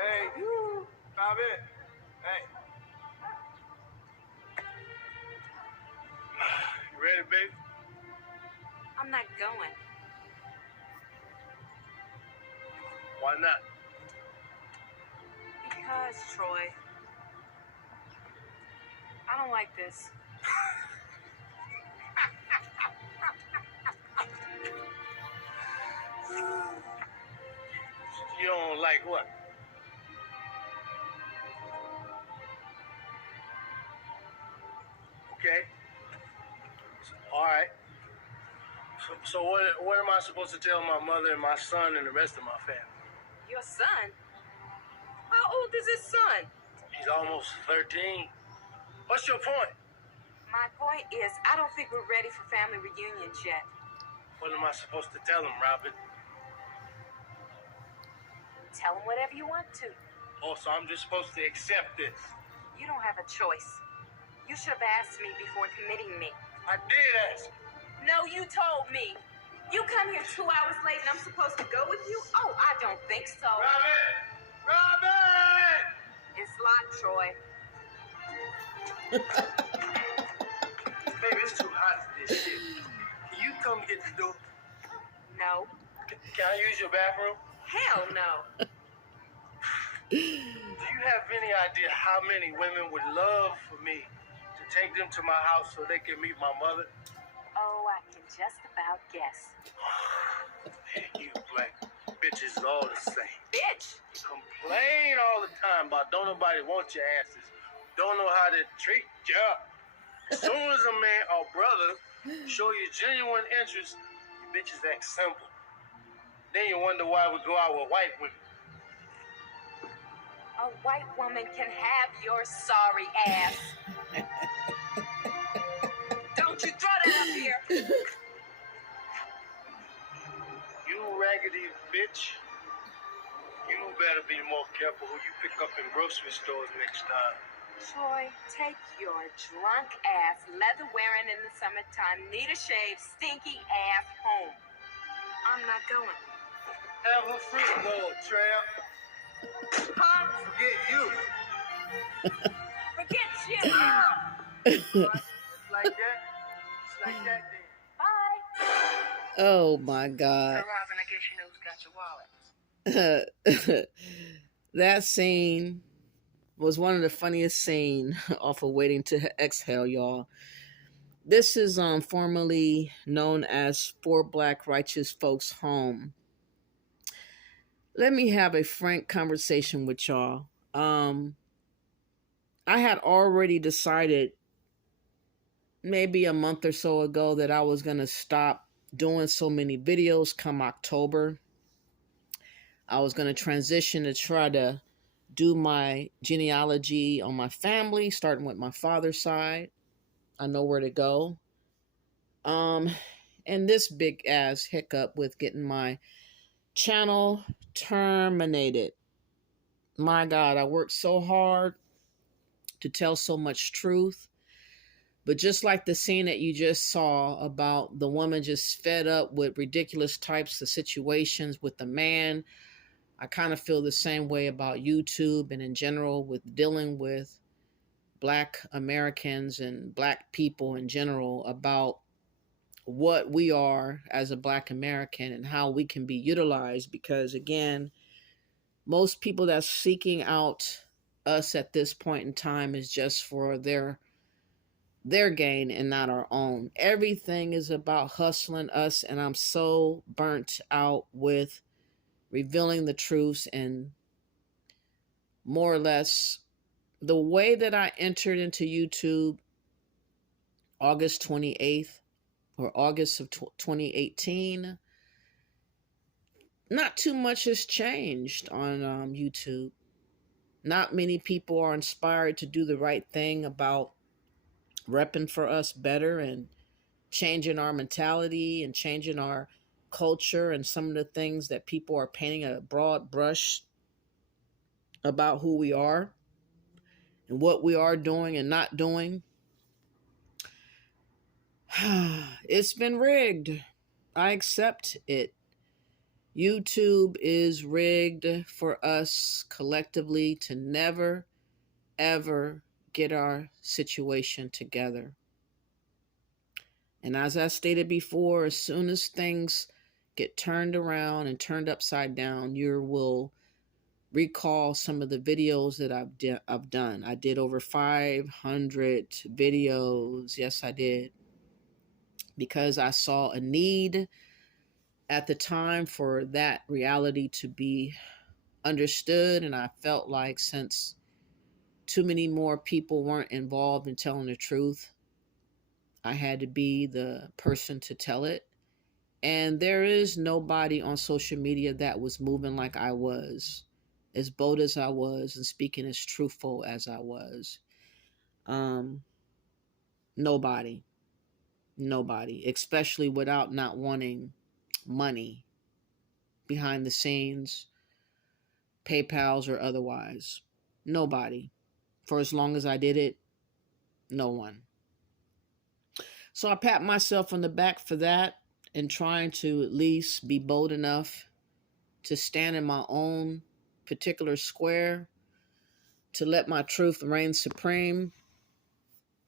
Hey, stop it. Hey. You ready, baby? I'm not going. Why not? Because, Troy, I don't like this. You don't like what? Okay. All right. So what am I supposed to tell my mother and my son and the rest of my family? Your son? How old is his son? He's almost 13. What's your point? My point is, I don't think we're ready for family reunions yet. What am I supposed to tell him, Robin? Tell him whatever you want to. Oh, so I'm just supposed to accept this? You don't have a choice. You should have asked me before committing me. I did ask. No, you told me. You come here 2 hours late and I'm supposed to go with you? Oh, I don't think so. Robin! Robin! It's locked, Troy. Baby, it's too hot for this shit. Can you come get the door? No. Can I use your bathroom? Hell no. Do you have any idea how many women would love for me to take them to my house so they can meet my mother? Oh, I can just about guess. You black bitches is all the same. Bitch! You complain all the time about don't nobody want your asses. Don't know how to treat you. As soon as a man or brother show you genuine interest, you bitches act simple. Then you wonder why we go out with white women. A white woman can have your sorry ass. Don't you throw that up here. You raggedy bitch. You better be more careful who you pick up in grocery stores next time. Troy, take your drunk ass, leather wearing in the summertime, need a shave, stinky ass home. I'm not going. Have a fruit bowl, Trail. Huh? Forget you. Forget you. It's like that. It's like that then. Bye. Oh my God. So, Robin, I guess you know who's got your wallet. That scene was one of the funniest scenes off of Waiting to Exhale, y'all. This is formerly known as 4 Black Righteous Folks Home. Let me have a frank conversation with y'all. I had already decided maybe a month or so ago that I was going to stop doing so many videos come October. I was going to transition to try to do my genealogy on my family, starting with my father's side. I know where to go. And this big ass hiccup with getting my channel terminated. My God, I worked so hard to tell so much truth. But just like the scene that you just saw about the woman just fed up with ridiculous types of situations with the man, I kind of feel the same way about YouTube and in general with dealing with Black Americans and Black people in general about what we are as a Black American and how we can be utilized. Because again, most people that's seeking out us at this point in time is just for their gain and not our own. Everything is about hustling us, and I'm so burnt out with revealing the truths. And more or less the way that I entered into YouTube August 28th or August of 2018, not too much has changed on YouTube. Not many people are inspired to do the right thing about repping for us better and changing our mentality and changing our culture and some of the things that people are painting a broad brush about who we are and what we are doing and not doing. It's been rigged. I accept it. YouTube is rigged for us collectively to never, ever get our situation together. And as I stated before, as soon as things get turned around and turned upside down, you will recall some of the videos that I've done. I did over 500 videos. Yes, I did. Because I saw a need at the time for that reality to be understood. And I felt like since too many more people weren't involved in telling the truth, I had to be the person to tell it. And there is nobody on social media that was moving like I was, as bold as I was, and speaking as truthful as I was. Nobody, especially without not wanting money behind the scenes, PayPal's or otherwise. Nobody. For as long as I did it, no one. So I pat myself on the back for that and trying to at least be bold enough to stand in my own particular square, to let my truth reign supreme,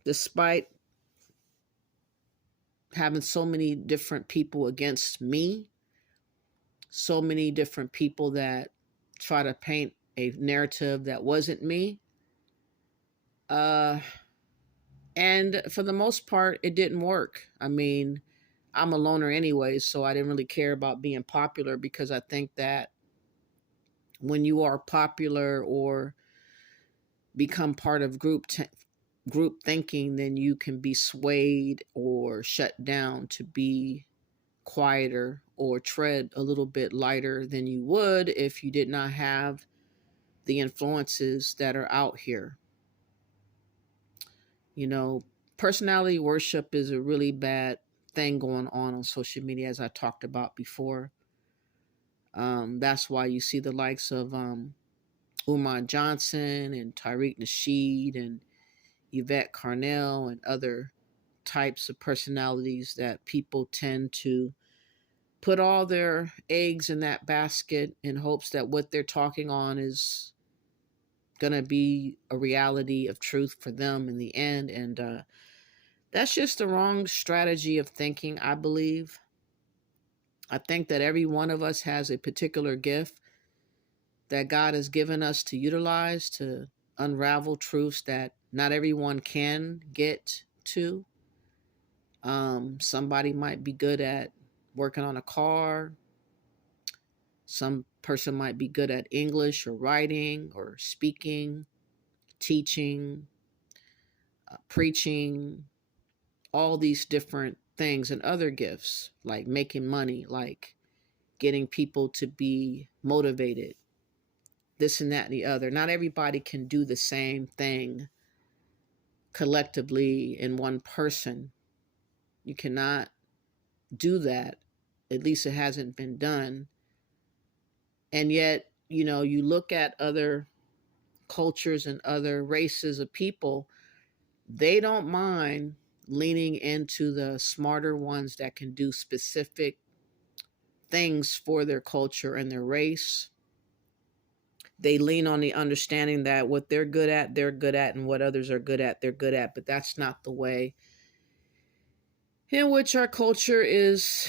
despite having so many different people against me, so many different people that try to paint a narrative that wasn't me. And for the most part, it didn't work. I mean, I'm a loner anyway, so I didn't really care about being popular, because I think that when you are popular or become part of group thinking, then you can be swayed or shut down to be quieter or tread a little bit lighter than you would if you did not have the influences that are out here. You know, personality worship is a really bad thing going on social media, as I talked about before. That's why you see the likes of Umar Johnson and Tariq Nasheed and Yvette Carnell and other types of personalities that people tend to put all their eggs in that basket in hopes that what they're talking on is going to be a reality of truth for them in the end. And that's just the wrong strategy of thinking, I believe. I think that every one of us has a particular gift that God has given us to utilize to unravel truths that not everyone can get to. Somebody might be good at working on a car. Some person might be good at English or writing or speaking, teaching, preaching, all these different things, and other gifts like making money, like getting people to be motivated, this and that and the other. Not everybody can do the same thing collectively in one person. You cannot do that. At least it hasn't been done. And yet, you know, you look at other cultures and other races of people, they don't mind leaning into the smarter ones that can do specific things for their culture and their race. They lean on the understanding that what they're good at, and what others are good at, they're good at. But that's not the way in which our culture is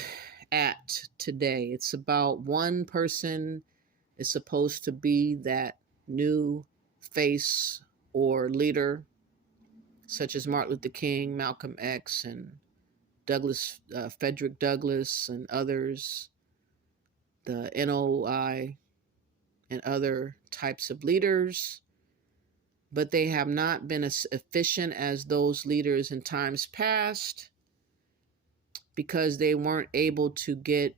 at today. It's about one person is supposed to be that new face or leader, such as Martin Luther King, Malcolm X, and Frederick Douglass, and others, the NOI, and other types of leaders. But they have not been as efficient as those leaders in times past, because they weren't able to get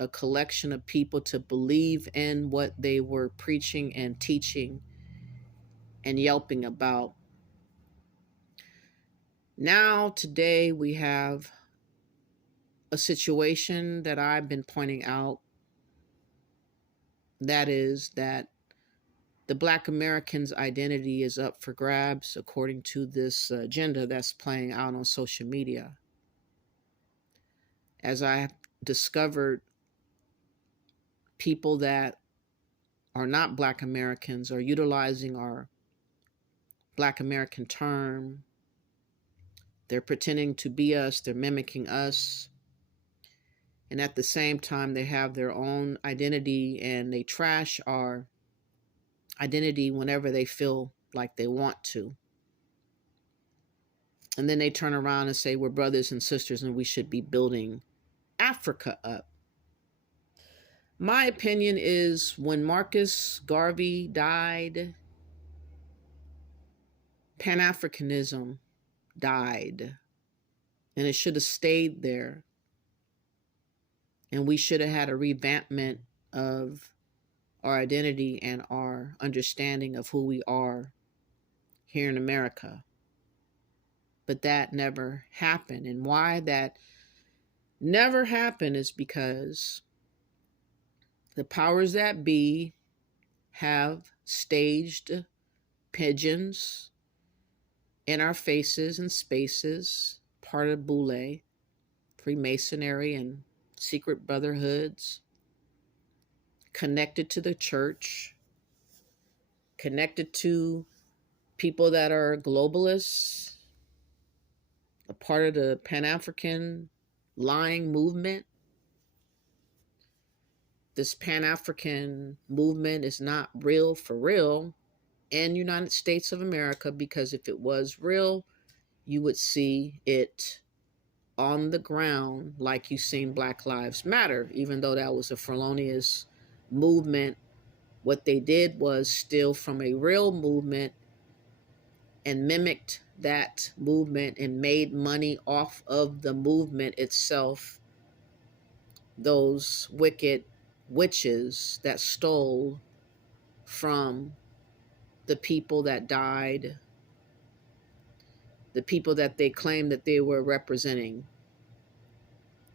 a collection of people to believe in what they were preaching and teaching and yelping about. Now, today, we have a situation that I've been pointing out. That is that the Black Americans' identity is up for grabs according to this agenda that's playing out on social media. As I discovered people that are not Black Americans are utilizing our Black American term. They're pretending to be us, they're mimicking us. And at the same time, they have their own identity and they trash our identity whenever they feel like they want to. And then they turn around and say we're brothers and sisters and we should be building Africa up. My opinion is when Marcus Garvey died, Pan-Africanism died. And it should have stayed there. And we should have had a revampment of our identity and our understanding of who we are here in America. But that never happened. And why that never happened is because the powers that be have staged pigeons in our faces and spaces, part of Boule, Freemasonry and secret brotherhoods, connected to the church, connected to people that are globalists, a part of the Pan-African lying movement. This Pan-African movement is not real for real in United States of America, because if it was real, you would see it on the ground like you've seen Black Lives Matter, even though that was a felonious movement. What they did was steal from a real movement and mimicked that movement and made money off of the movement itself. Those wicked witches that stole from the people that died, the people that they claimed that they were representing,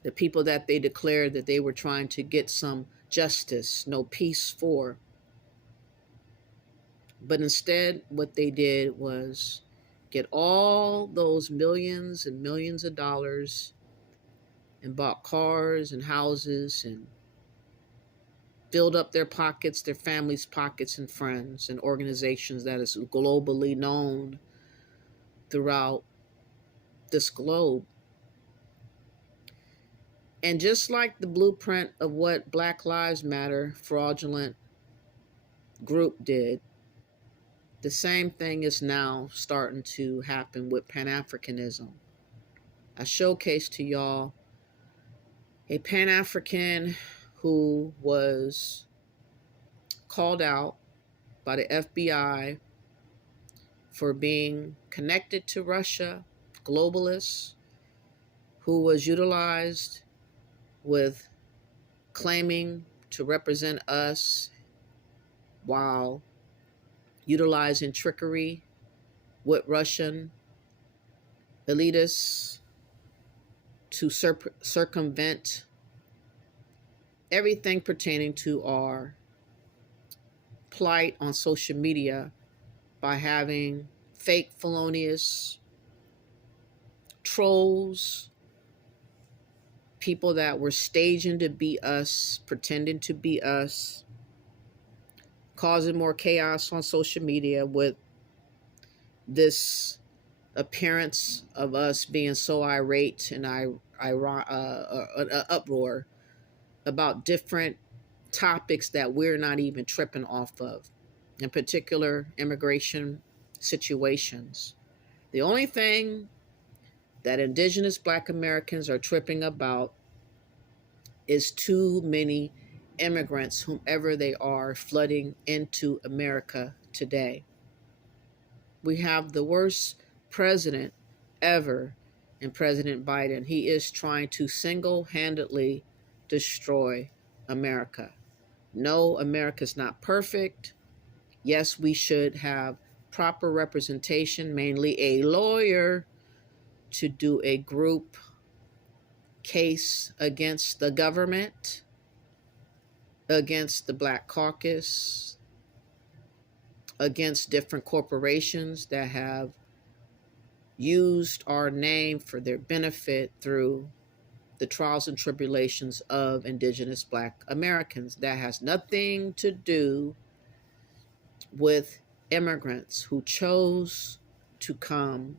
the people that they declared that they were trying to get some justice, no peace for. But instead, what they did was get all those millions and millions of dollars and bought cars and houses and filled up their pockets, their families' pockets, and friends and organizations that is globally known throughout this globe. And just like the blueprint of what Black Lives Matter fraudulent group did, the same thing is now starting to happen with Pan-Africanism. I showcased to y'all a Pan-African who was called out by the FBI for being connected to Russia, globalists, who was utilized with claiming to represent us while utilizing trickery with Russian elitists to circumvent everything pertaining to our plight on social media by having fake felonious trolls, people that were staging to be us, pretending to be us, causing more chaos on social media with this appearance of us being so irate and uproar about different topics that we're not even tripping off of, in particular immigration situations. The only thing that indigenous Black Americans are tripping about is too many immigrants, whomever they are, flooding into America today. We have the worst president ever in President Biden. He is trying to single-handedly destroy America. No, America's not perfect. Yes, we should have proper representation, mainly a lawyer, to do a group case against the government, against the Black Caucus, against different corporations that have used our name for their benefit through the trials and tribulations of indigenous Black Americans. That has nothing to do with immigrants who chose to come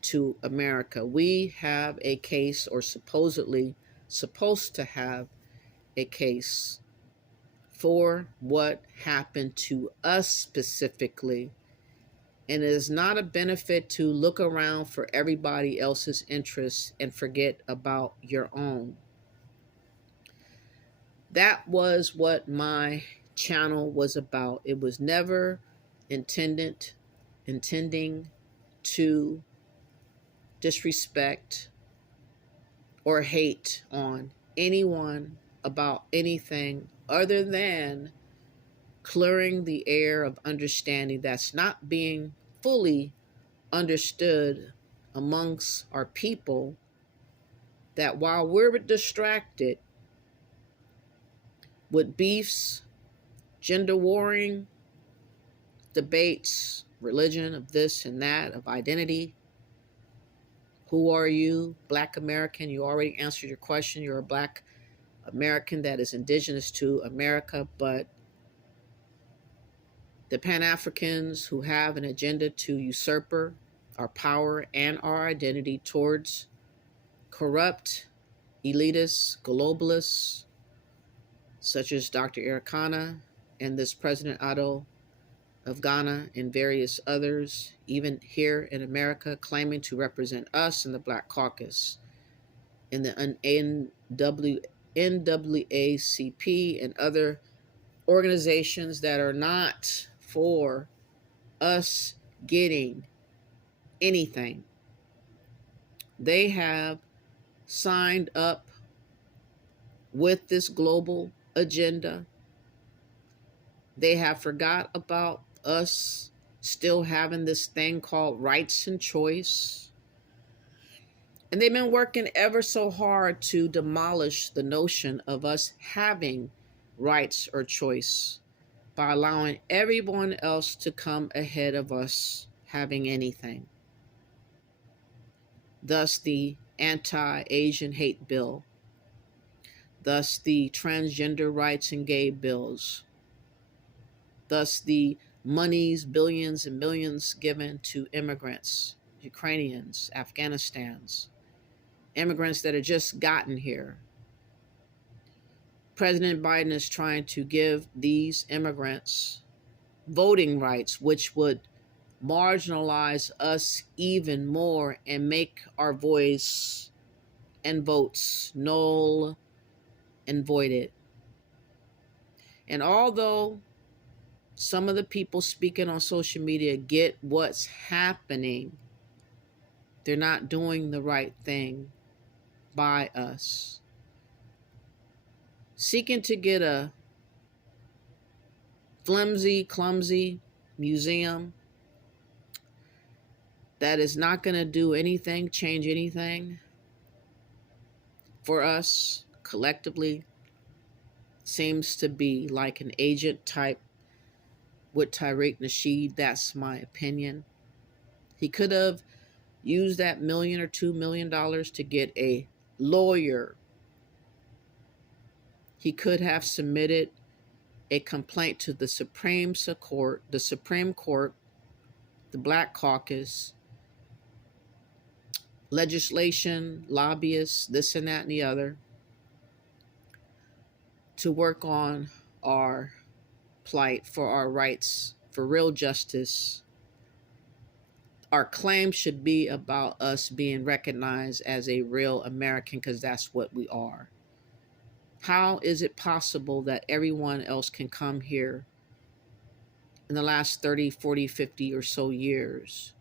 to America. We have a case, or supposedly supposed to have a case, for what happened to us specifically. And it is not a benefit to look around for everybody else's interests and forget about your own. That was what my channel was about. It was never intending to disrespect or hate on anyone about anything other than clearing the air of understanding that's not being fully understood amongst our people, that while we're distracted with beefs, gender warring, debates, religion, of this and that, of identity. Who are you? Black American. You already answered your question. You're a Black American that is indigenous to America, but the Pan-Africans who have an agenda to usurp our power and our identity towards corrupt, elitists, globalists, such as Dr. Ericana and this President Addo of Ghana and various others, even here in America, claiming to represent us in the Black Caucus, in the NAACP and other organizations that are not for us getting anything. They have signed up with this global agenda. They have forgot about us still having this thing called rights and choice. And they've been working ever so hard to demolish the notion of us having rights or choice by allowing everyone else to come ahead of us having anything. Thus the anti-Asian hate bill. Thus the transgender rights and gay bills. Thus the monies, billions and millions given to immigrants, Ukrainians, Afghanistans, immigrants that have just gotten here. President Biden is trying to give these immigrants voting rights, which would marginalize us even more and make our voice and votes null and voided. And although some of the people speaking on social media get what's happening, they're not doing the right thing by us. Seeking to get a flimsy, clumsy museum that is not going to do anything, change anything for us collectively, seems to be like an agent type with Tariq Nasheed. That's my opinion. He could have used that $1 million or $2 million to get a lawyer. He could have submitted a complaint to the Supreme Court, the Black Caucus, legislation, lobbyists, this and that and the other, to work on our plight, for our rights, for real justice. Our claim should be about us being recognized as a real American, because that's what we are. How is it possible that everyone else can come here in the last 30, 40, 50 or so years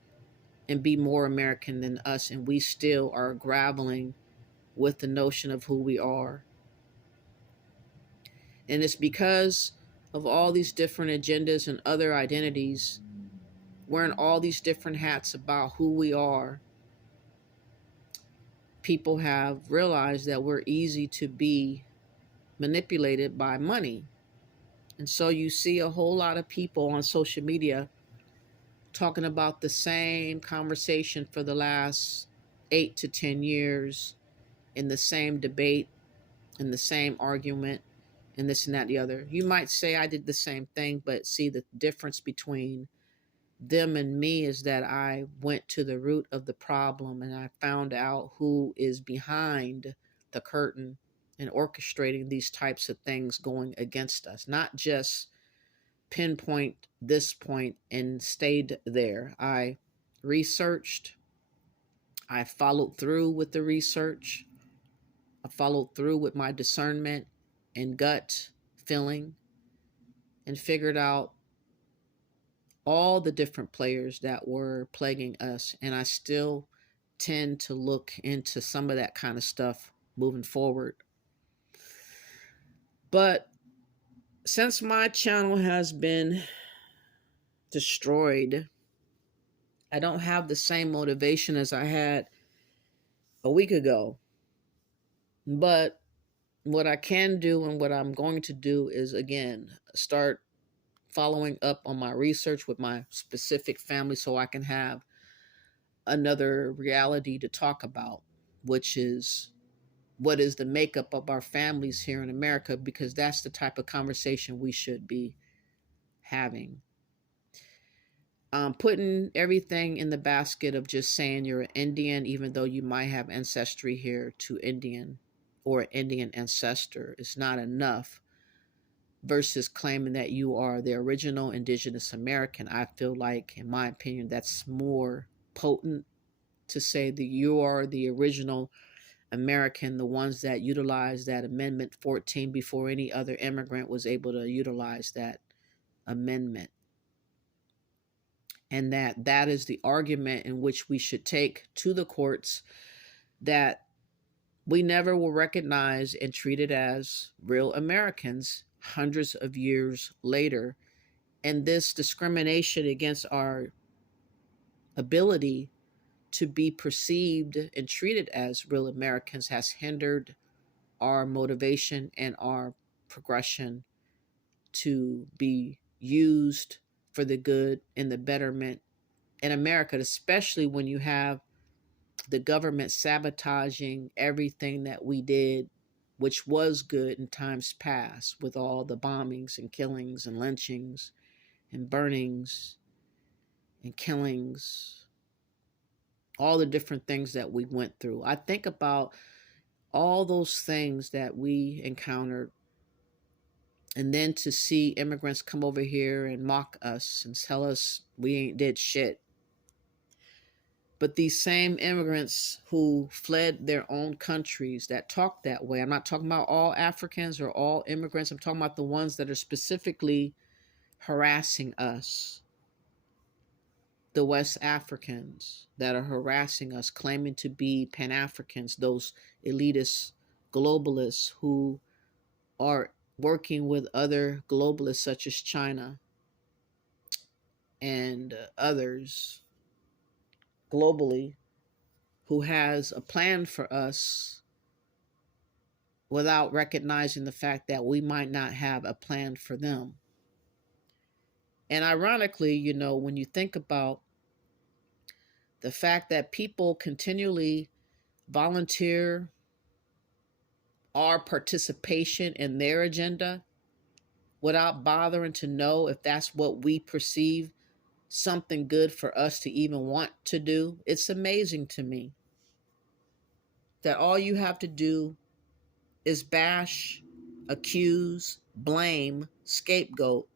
and be more American than us, and we still are grappling with the notion of who we are? And it's because of all these different agendas and other identities, wearing all these different hats about who we are. People have realized that we're easy to be manipulated by money. And so you see a whole lot of people on social media talking about the same conversation for the last 8 to 10 years in the same debate, in the same argument, and this and that, and the other. You might say I did the same thing, but see, the difference between them and me is that I went to the root of the problem and I found out who is behind the curtain and orchestrating these types of things going against us, not just pinpoint this point and stayed there. I researched, I followed through with the research, I followed through with my discernment and gut feeling, and figured out all the different players that were plaguing us. And I still tend to look into some of that kind of stuff moving forward. But since my channel has been destroyed, I don't have the same motivation as I had a week ago. But what I can do and what I'm going to do is, again, start following up on my research with my specific family so I can have another reality to talk about, which is what is the makeup of our families here in America, because that's the type of conversation we should be having. Putting everything in the basket of just saying you're an Indian, even though you might have ancestry here to Indian or Indian ancestor, is not enough versus claiming that you are the original indigenous American. I feel like, in my opinion, that's more potent to say that you are the original American, the ones that utilized that Amendment 14 before any other immigrant was able to utilize that amendment. And that is the argument in which we should take to the courts, that we never were recognized and treated as real Americans hundreds of years later. And this discrimination against our ability to be perceived and treated as real Americans has hindered our motivation and our progression to be used for the good and the betterment in America, especially when you have the government sabotaging everything that we did, which was good in times past, with all the bombings and killings and lynchings and burnings and killings, all the different things that we went through. I think about all those things that we encountered, and then to see immigrants come over here and mock us and tell us we ain't did shit. But these same immigrants who fled their own countries that talk that way, I'm not talking about all Africans or all immigrants, I'm talking about the ones that are specifically harassing us. The West Africans that are harassing us, claiming to be Pan-Africans, those elitist globalists who are working with other globalists such as China and others globally, who has a plan for us without recognizing the fact that we might not have a plan for them. And ironically, you know, when you think about the fact that people continually volunteer our participation in their agenda without bothering to know if that's what we perceive something good for us to even want to do, it's amazing to me that all you have to do is bash, accuse, blame, scapegoat.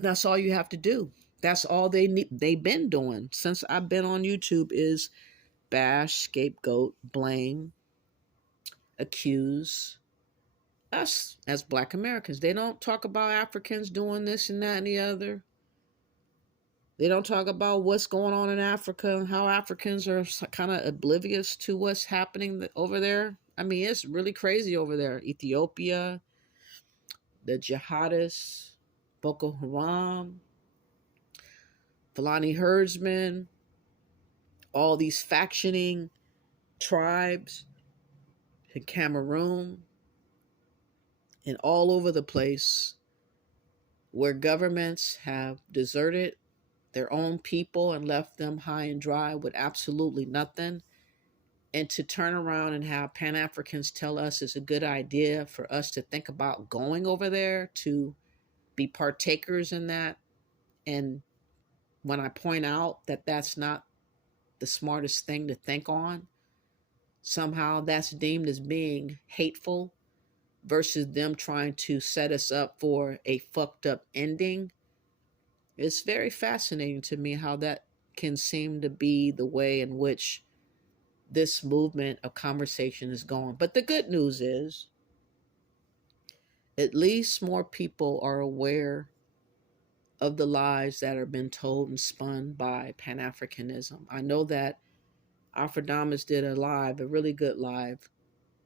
That's all you have to do. That's all they've been doing since I've been on YouTube, is bash, scapegoat, blame, accuse us as Black Americans. They don't talk about Africans doing this and that and the other. They don't talk about what's going on in Africa and how Africans are kind of oblivious to what's happening over there. I mean, it's really crazy over there. Ethiopia, the jihadists, Boko Haram, Fulani herdsmen, all these factioning tribes in Cameroon and all over the place, where governments have deserted their own people and left them high and dry with absolutely nothing. And to turn around and have Pan Africans tell us it's a good idea for us to think about going over there to be partakers in that. And when I point out that that's not the smartest thing to think on, somehow that's deemed as being hateful versus them trying to set us up for a fucked up ending. It's very fascinating to me how that can seem to be the way in which this movement of conversation is going. But the good news is, at least more people are aware of the lies that are being told and spun by Pan Africanism. I know that Alfredamus did a live, a really good live,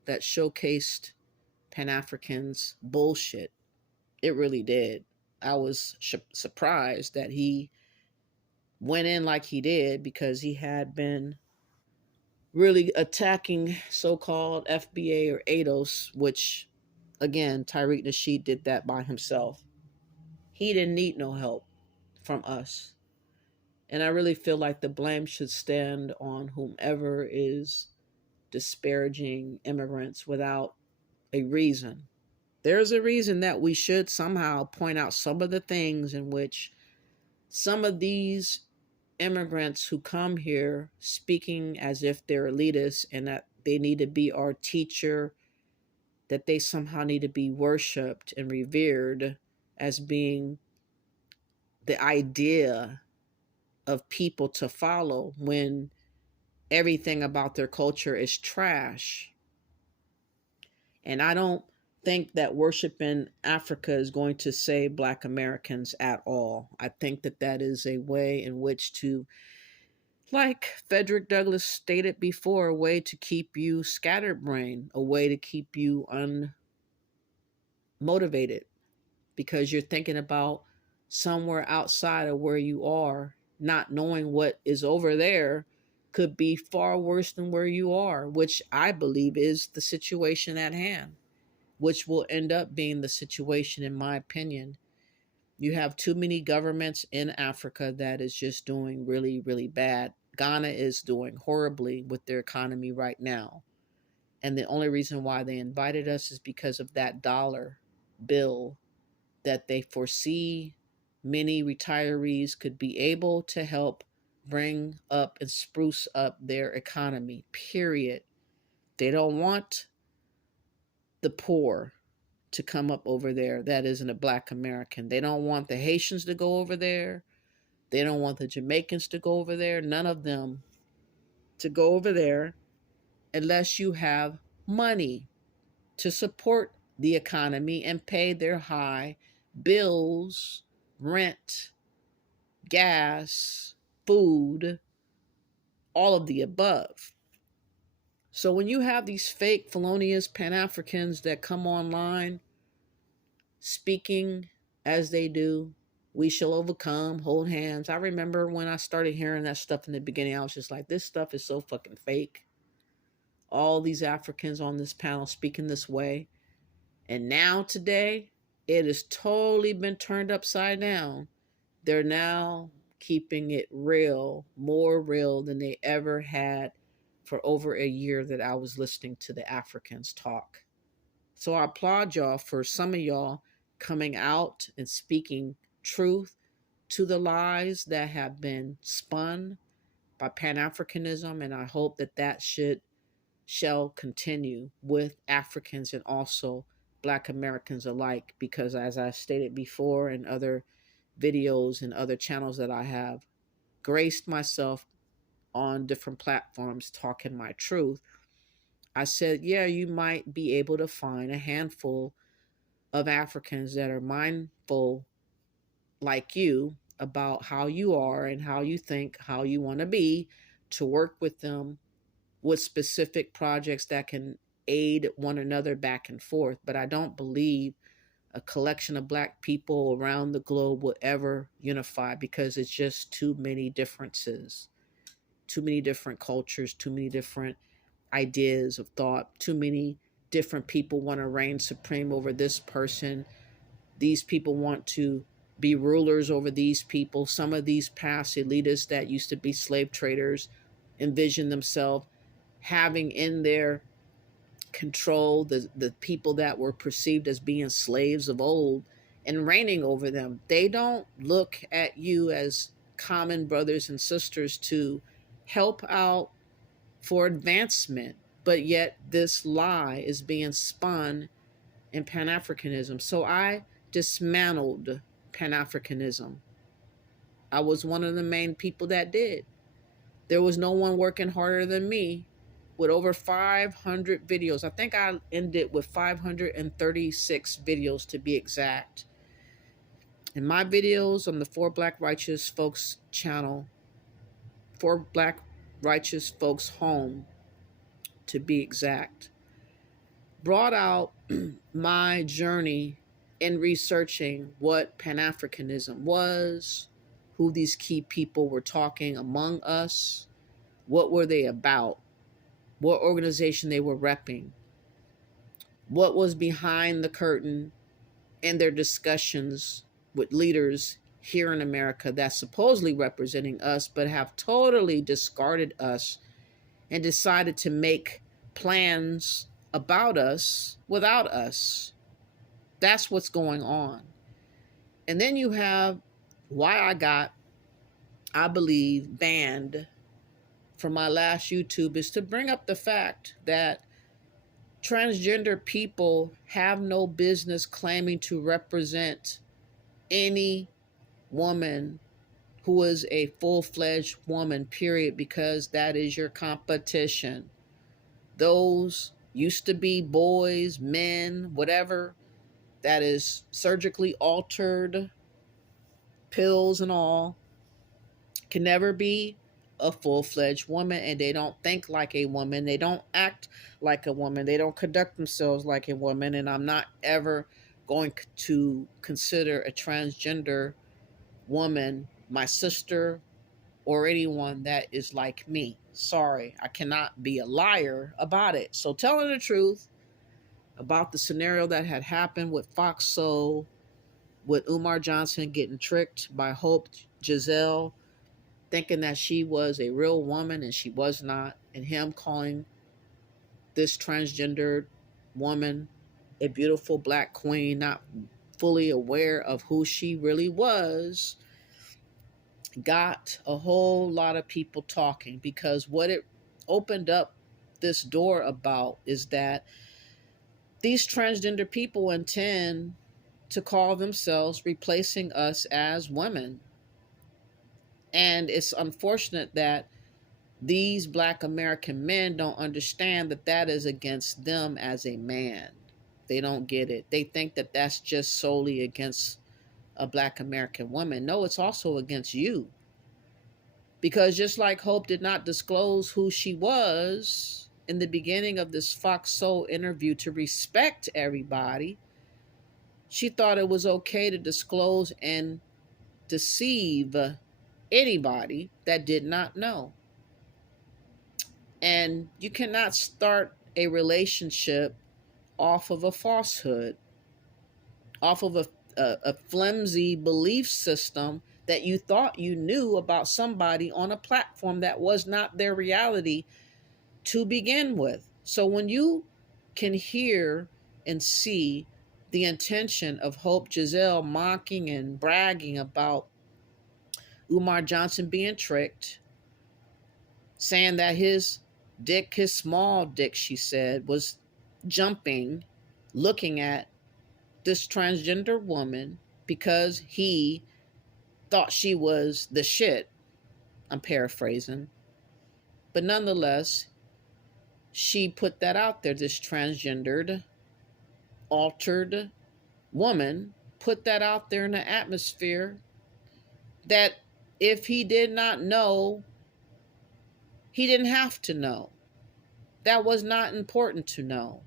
that showcased Pan Africans' bullshit. It really did. I was surprised that he went in like he did, because he had been really attacking so-called FBA or ADOS, which, again, Tariq Nasheed did that by himself. He didn't need no help from us. And I really feel like the blame should stand on whomever is disparaging immigrants without a reason. There's a reason that we should somehow point out some of the things in which some of these immigrants who come here speaking as if they're elitists and that they need to be our teacher, that they somehow need to be worshipped and revered as being the idea of people to follow, when everything about their culture is trash. And I don't think that worshiping Africa is going to save Black Americans at all. I think that that is a way in which to, like Frederick Douglass stated before, a way to keep you scatterbrained, a way to keep you unmotivated, because you're thinking about somewhere outside of where you are, not knowing what is over there could be far worse than where you are, which I believe is the situation at hand, which will end up being the situation, in my opinion. You have too many governments in Africa that is just doing really, really bad. Ghana is doing horribly with their economy right now. And the only reason why they invited us is because of that dollar bill that they foresee many retirees could be able to help bring up and spruce up their economy, period. They don't want the poor to come up over there that isn't a Black American. They don't want the Haitians to go over there. They don't want the Jamaicans to go over there. None of them to go over there unless you have money to support the economy and pay their high bills, rent, gas, food, all of the above. So when you have these fake felonious Pan-Africans that come online speaking as they do, we shall overcome, hold hands. I remember when I started hearing that stuff in the beginning, I was just like, this stuff is so fucking fake. All these Africans on this panel speaking this way. And now today, it has totally been turned upside down. They're now keeping it real, more real than they ever had for over a year that I was listening to the Africans talk. So I applaud y'all for some of y'all coming out and speaking truth to the lies that have been spun by Pan-Africanism. And I hope that that shall continue with Africans and also Black Americans alike, because as I stated before in other videos and other channels that I have graced myself on different platforms talking my truth, I said, yeah, you might be able to find a handful of Africans that are mindful like you about how you are and how you think, how you want to be, to work with them with specific projects that can aid one another back and forth. But I don't believe a collection of Black people around the globe will ever unify, because it's just too many differences, too many different cultures, too many different ideas of thought, too many different people want to reign supreme over this person. These people want to be rulers over these people. Some of these past elitists that used to be slave traders envision themselves having in their control the people that were perceived as being slaves of old and reigning over them. They don't look at you as common brothers and sisters to help out for advancement. But yet this lie is being spun in Pan-Africanism. So I dismantled Pan-Africanism. I was one of the main people that did. There was no one working harder than me with over 500 videos. I think I ended with 536 videos to be exact. And my videos on the 4 Black Righteous Folks channel, 4 Black Righteous Folks Home to be exact, brought out my journey in researching what Pan-Africanism was, who these key people were talking among us, what were they about, what organization they were repping, what was behind the curtain in their discussions with leaders here in America that's supposedly representing us, but have totally discarded us and decided to make plans about us without us. That's what's going on. And then you have why I got, I believe, banned from my last YouTube is to bring up the fact that transgender people have no business claiming to represent any woman who is a full-fledged woman, period, because that is your competition. Those used to be boys, men, whatever, that is surgically altered, pills and all, can never be a full-fledged woman, and they don't think like a woman. They don't act like a woman. They don't conduct themselves like a woman, and I'm not ever going to consider a transgender woman my sister or anyone that is like me. Sorry, I cannot be a liar about it. So telling the truth about the scenario that had happened with Fox Soul, with Umar Johnson getting tricked by Hope Giselle, thinking that she was a real woman and she was not, and him calling this transgendered woman a beautiful black queen, not fully aware of who she really was, got a whole lot of people talking, because what it opened up this door about is that these transgender people intend to call themselves replacing us as women. And it's unfortunate that these Black American men don't understand that that is against them as a man. They don't get it. They think that that's just solely against a Black American woman. No, it's also against you. Because just like Hope did not disclose who she was in the beginning of this Fox Soul interview to respect everybody, she thought it was okay to disclose and deceive anybody that did not know. And you cannot start a relationship off of a falsehood, off of a flimsy belief system that you thought you knew about somebody on a platform that was not their reality to begin with. So when you can hear and see the intention of Hope Giselle mocking and bragging about Umar Johnson being tricked, saying that his dick, his small dick, she said, was jumping, looking at this transgender woman because he thought she was the shit. I'm paraphrasing. But nonetheless, she put that out there, this transgendered, altered woman put that out there in the atmosphere, that if he did not know, he didn't have to know. That was not important to know.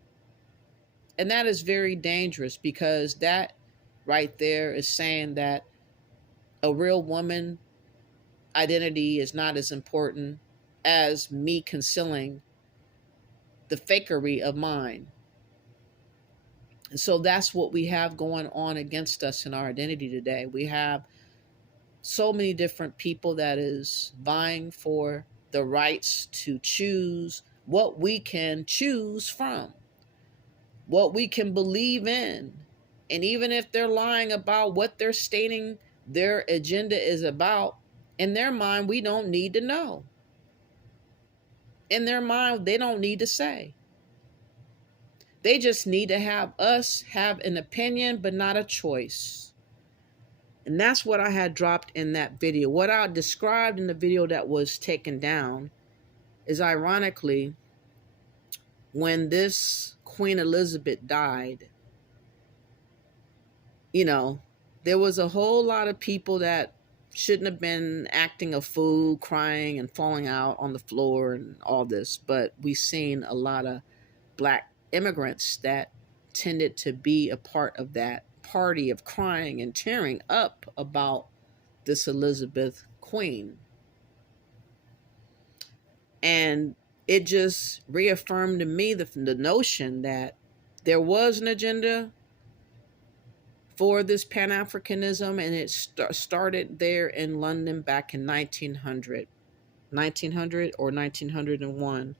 And that is very dangerous, because that right there is saying that a real woman identity is not as important as me concealing the fakery of mine. And so that's what we have going on against us in our identity today. We have so many different people that is vying for the rights to choose what we can choose from, what we can believe in. And even if they're lying about what they're stating their agenda is about, in their mind, we don't need to know. In their mind, they don't need to say. They just need to have us have an opinion, but not a choice. And that's what I had dropped in that video. What I described in the video that was taken down is, ironically, when this Queen Elizabeth died, you know, there was a whole lot of people that shouldn't have been acting a fool, crying and falling out on the floor and all this. But we seen a lot of Black immigrants that tended to be a part of that party of crying and tearing up about this Elizabeth Queen. And it just reaffirmed to me the notion that there was an agenda for this Pan-Africanism, and it started there in London back in 1900 or 1901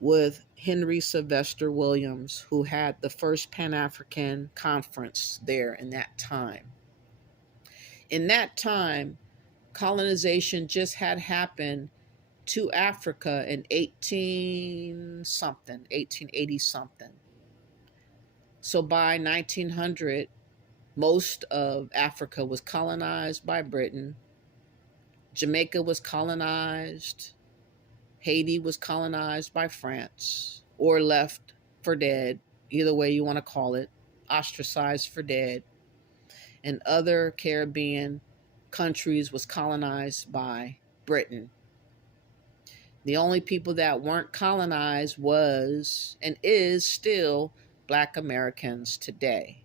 with Henry Sylvester Williams, who had the first Pan-African conference there in that time. In that time, colonization just had happened to Africa in 1880 something. So by 1900, most of Africa was colonized by Britain. Jamaica was colonized. Haiti was colonized by France, or left for dead, either way you want to call it, ostracized for dead. And other Caribbean countries was colonized by Britain. The only people that weren't colonized was and is still Black Americans today.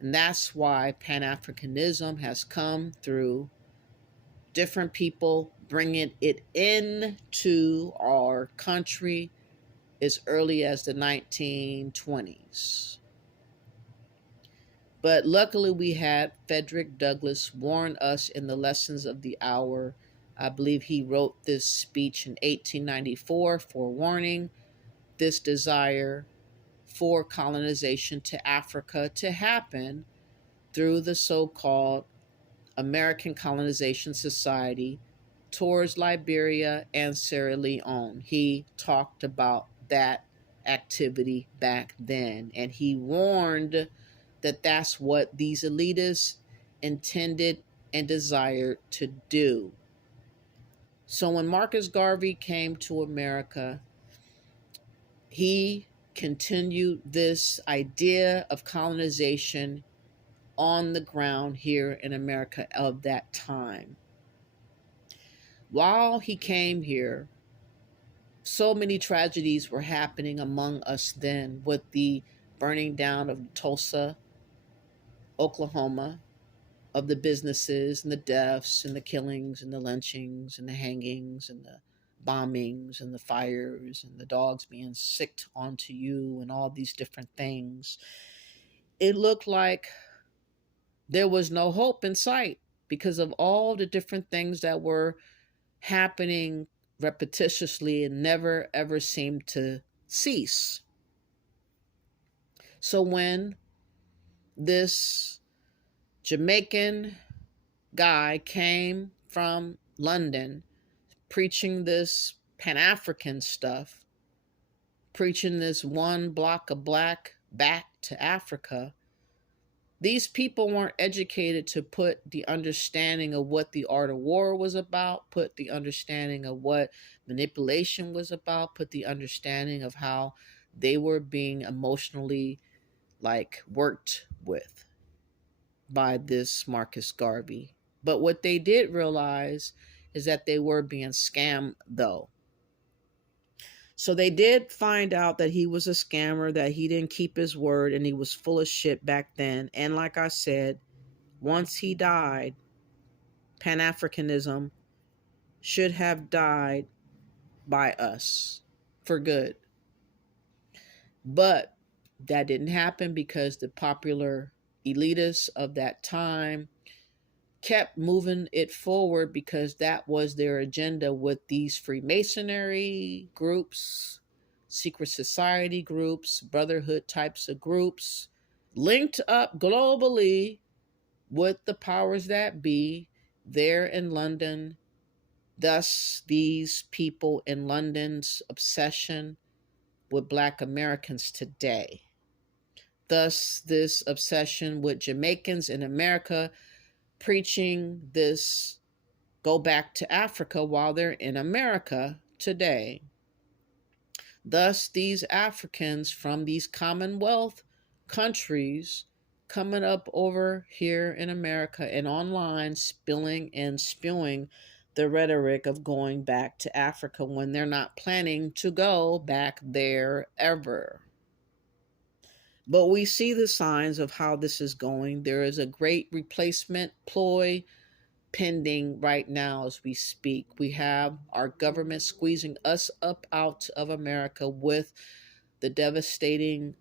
And that's why Pan-Africanism has come through different people bringing it into our country as early as the 1920s. But luckily we had Frederick Douglass warn us in the Lessons of the Hour. I believe he wrote this speech in 1894, forewarning this desire for colonization to Africa to happen through the so-called American Colonization Society towards Liberia and Sierra Leone. He talked about that activity back then, and he warned that that's what these elitists intended and desired to do. So when Marcus Garvey came to America, he continued this idea of colonization on the ground here in America of that time. While he came here, so many tragedies were happening among us then, with the burning down of Tulsa, Oklahoma, of the businesses and the deaths and the killings and the lynchings and the hangings and the bombings and the fires and the dogs being sicked onto you and all these different things. It looked like there was no hope in sight because of all the different things that were happening repetitiously and never ever seemed to cease. So when this Jamaican guy came from London preaching this Pan-African stuff, preaching this one block of black back to Africa, these people weren't educated to put the understanding of what the art of war was about, put the understanding of what manipulation was about, put the understanding of how they were being emotionally worked with by this Marcus Garvey. But what they did realize is that they were being scammed, though. So they did find out that he was a scammer, that he didn't keep his word, and he was full of shit back then. And like I said, once he died, Pan-Africanism should have died by us for good. But that didn't happen because the popular elitists of that time kept moving it forward because that was their agenda with these Freemasonry groups, secret society groups, brotherhood types of groups, linked up globally with the powers that be there in London. Thus, these people in London's obsession with Black Americans today. Thus, this obsession with Jamaicans in America preaching this go back to Africa while they're in America today. Thus, these Africans from these Commonwealth countries coming up over here in America and online spilling and spewing the rhetoric of going back to Africa when they're not planning to go back there ever. But we see the signs of how this is going. There is a great replacement ploy pending right now as we speak. We have our government squeezing us up out of America with the devastating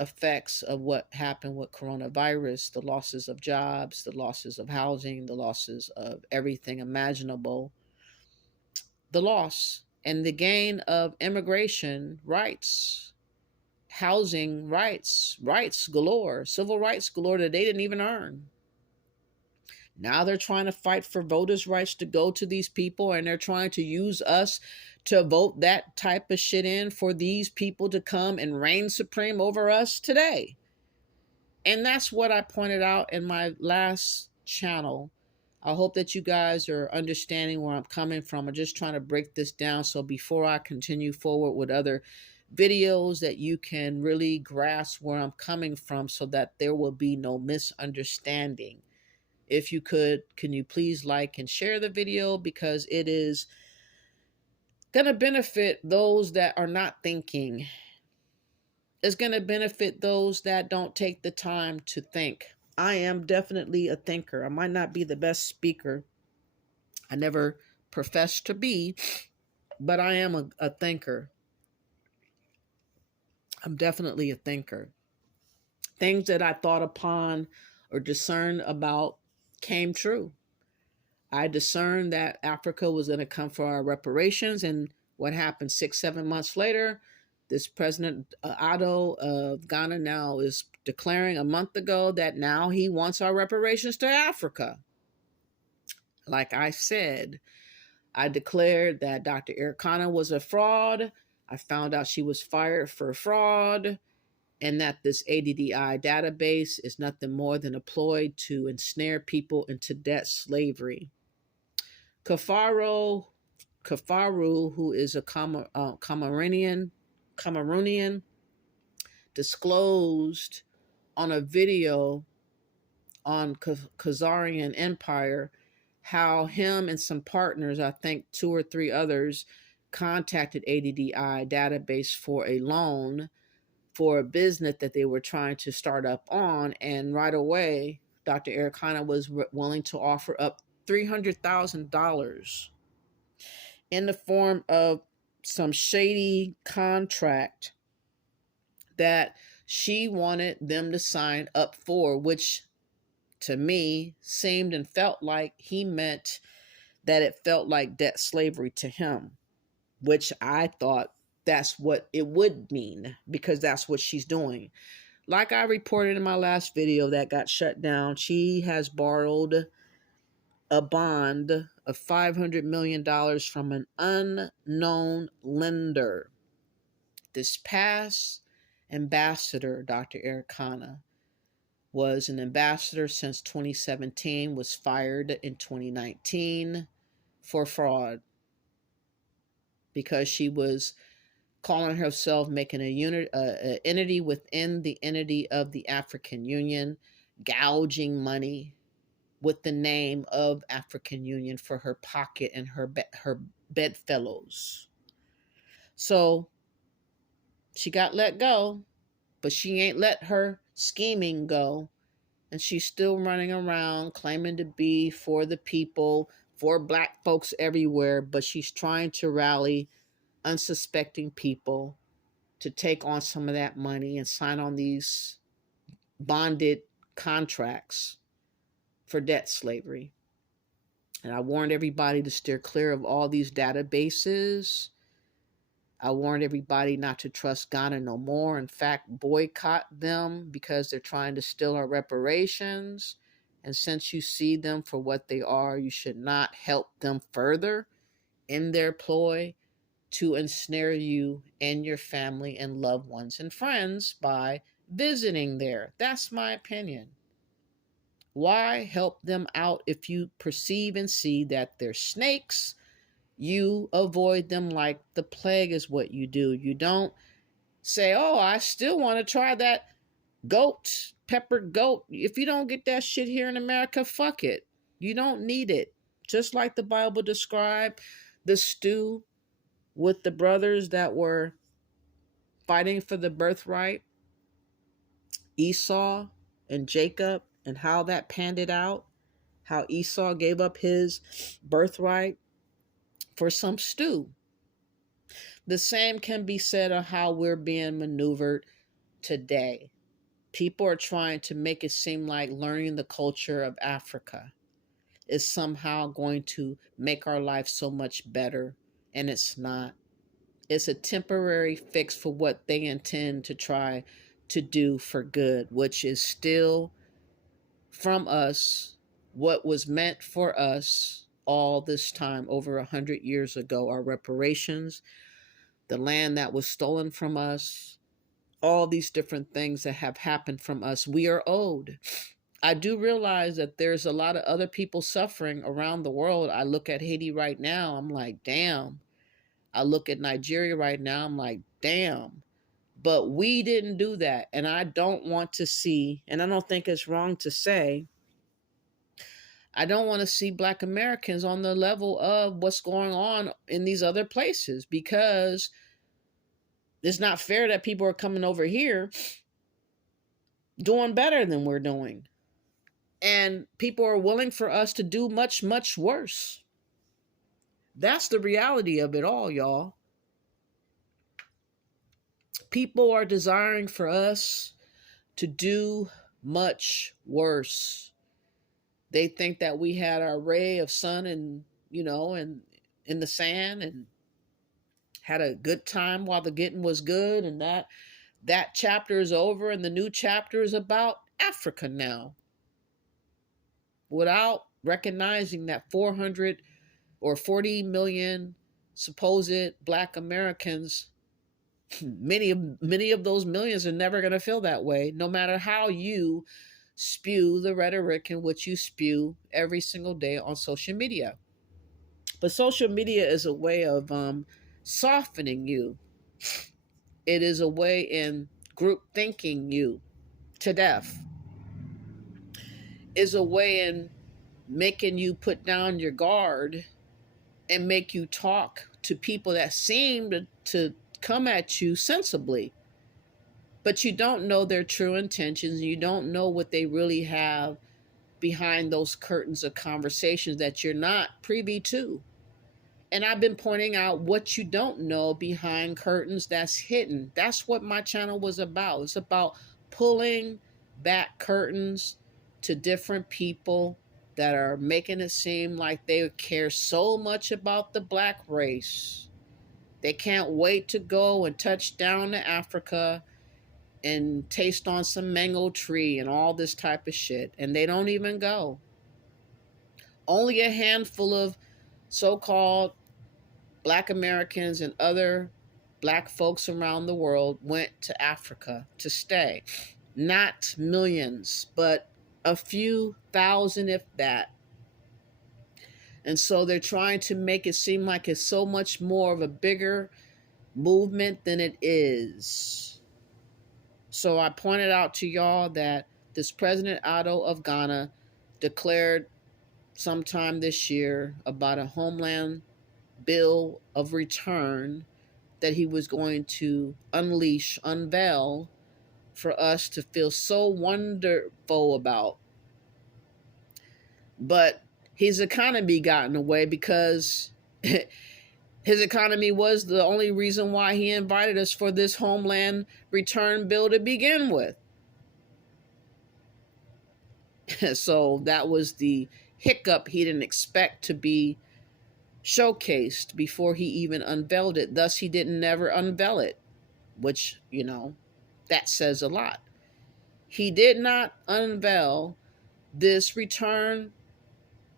effects of what happened with coronavirus, the losses of jobs, the losses of housing, the losses of everything imaginable, the loss and the gain of immigration rights, housing rights, rights galore, civil rights galore that they didn't even earn. Now they're trying to fight for voters' rights to go to these people, and they're trying to use us to vote that type of shit in for these people to come and reign supreme over us today. And that's what I pointed out in my last channel. I hope that you guys are understanding where I'm coming from. I'm just trying to break this down so before I continue forward with other videos that you can really grasp where I'm coming from so that there will be no misunderstanding. If you could, can you please like and share the video, because it is going to benefit those that are not thinking. It's going to benefit those that don't take the time to think. I am definitely a thinker. I might not be the best speaker. I never professed to be, but I am a thinker. I'm definitely a thinker. Things that I thought upon or discerned about came true. I discerned that Africa was going to come for our reparations, and what happened 6-7 months later, this President Addo of Ghana now is declaring a month ago that now he wants our reparations to Africa. Like I said, I declared that Dr. Ericana was a fraud. I found out she was fired for fraud, and that this ADDI database is nothing more than a ploy to ensnare people into debt slavery. Kafaru, who is a Cameroonian, disclosed on a video on Khazarian Empire how him and some partners, I think 2 or 3 others, contacted ADDI database for a loan for a business that they were trying to start up on. And right away, Dr. Ericana was willing to offer up $300,000 in the form of some shady contract that she wanted them to sign up for, which to me seemed and felt like he meant that it felt like debt slavery to him, which I thought that's what it would mean, because that's what she's doing. Like I reported in my last video that got shut down, she has borrowed a bond of $500 million from an unknown lender. This past ambassador, Dr. Ericana, was an ambassador since 2017, was fired in 2019 for fraud because she was calling herself making a entity within the entity of the African Union, gouging money with the name of African Union for her pocket and her bedfellows. So she got let go, but she ain't let her scheming go. And she's still running around claiming to be for the people, for Black folks everywhere, but she's trying to rally unsuspecting people to take on some of that money and sign on these bonded contracts for debt slavery. And I warned everybody to steer clear of all these databases. I warned everybody not to trust Ghana no more. In fact, boycott them because they're trying to steal our reparations. And since you see them for what they are, you should not help them further in their ploy to ensnare you and your family and loved ones and friends by visiting there. That's my opinion. Why help them out if you perceive and see that they're snakes? You avoid them like the plague is what you do. You don't say, oh, I still want to try that peppered goat. If you don't get that shit here in America, fuck it. You don't need it. Just like the Bible described the stew with the brothers that were fighting for the birthright, Esau and Jacob, and how that panned it out, how Esau gave up his birthright for some stew. The same can be said of how we're being maneuvered today. People are trying to make it seem like learning the culture of Africa is somehow going to make our life so much better, and it's not. It's a temporary fix for what they intend to try to do for good, which is still from us what was meant for us all this time, over 100 years ago. Our reparations, the land that was stolen from us, all these different things that have happened from us, we are owed. I do realize that there's a lot of other people suffering around the world. I look at Haiti right now, I'm like, damn. I look at Nigeria right now, I'm like, damn. But we didn't do that. And I don't want to see, and I don't think it's wrong to say, I don't want to see Black Americans on the level of what's going on in these other places, because it's not fair that people are coming over here doing better than we're doing. And people are willing for us to do much, much worse. That's the reality of it all, y'all. People are desiring for us to do much worse. They think that we had our ray of sun and, and in the sand and had a good time while the getting was good, and that chapter is over and the new chapter is about Africa now. Without recognizing that 400 or 40 million supposed Black Americans, many of those millions are never going to feel that way, no matter how you spew the rhetoric in which you spew every single day on social media. But social media is a way of softening you. It is a way in group thinking you to death. Is a way in making you put down your guard and make you talk to people that seem to come at you sensibly. But you don't know their true intentions. You don't know what they really have behind those curtains of conversations that you're not privy to. And I've been pointing out what you don't know behind curtains that's hidden. That's what my channel was about. It's about pulling back curtains to different people that are making it seem like they care so much about the Black race. They can't wait to go and touch down to Africa and taste on some mango tree and all this type of shit. And they don't even go. Only a handful of so-called Black Americans and other Black folks around the world went to Africa to stay. Not millions, but a few thousand, if that. And so they're trying to make it seem like it's so much more of a bigger movement than it is. So I pointed out to y'all that this President Addo of Ghana declared sometime this year about a homeland bill of return that he was going to unveil for us to feel so wonderful about. But his economy got in the way, because his economy was the only reason why he invited us for this homeland return bill to begin with. So that was the hiccup he didn't expect to be showcased before he even unveiled it. Thus, he didn't never unveil it, which, that says a lot. He did not unveil this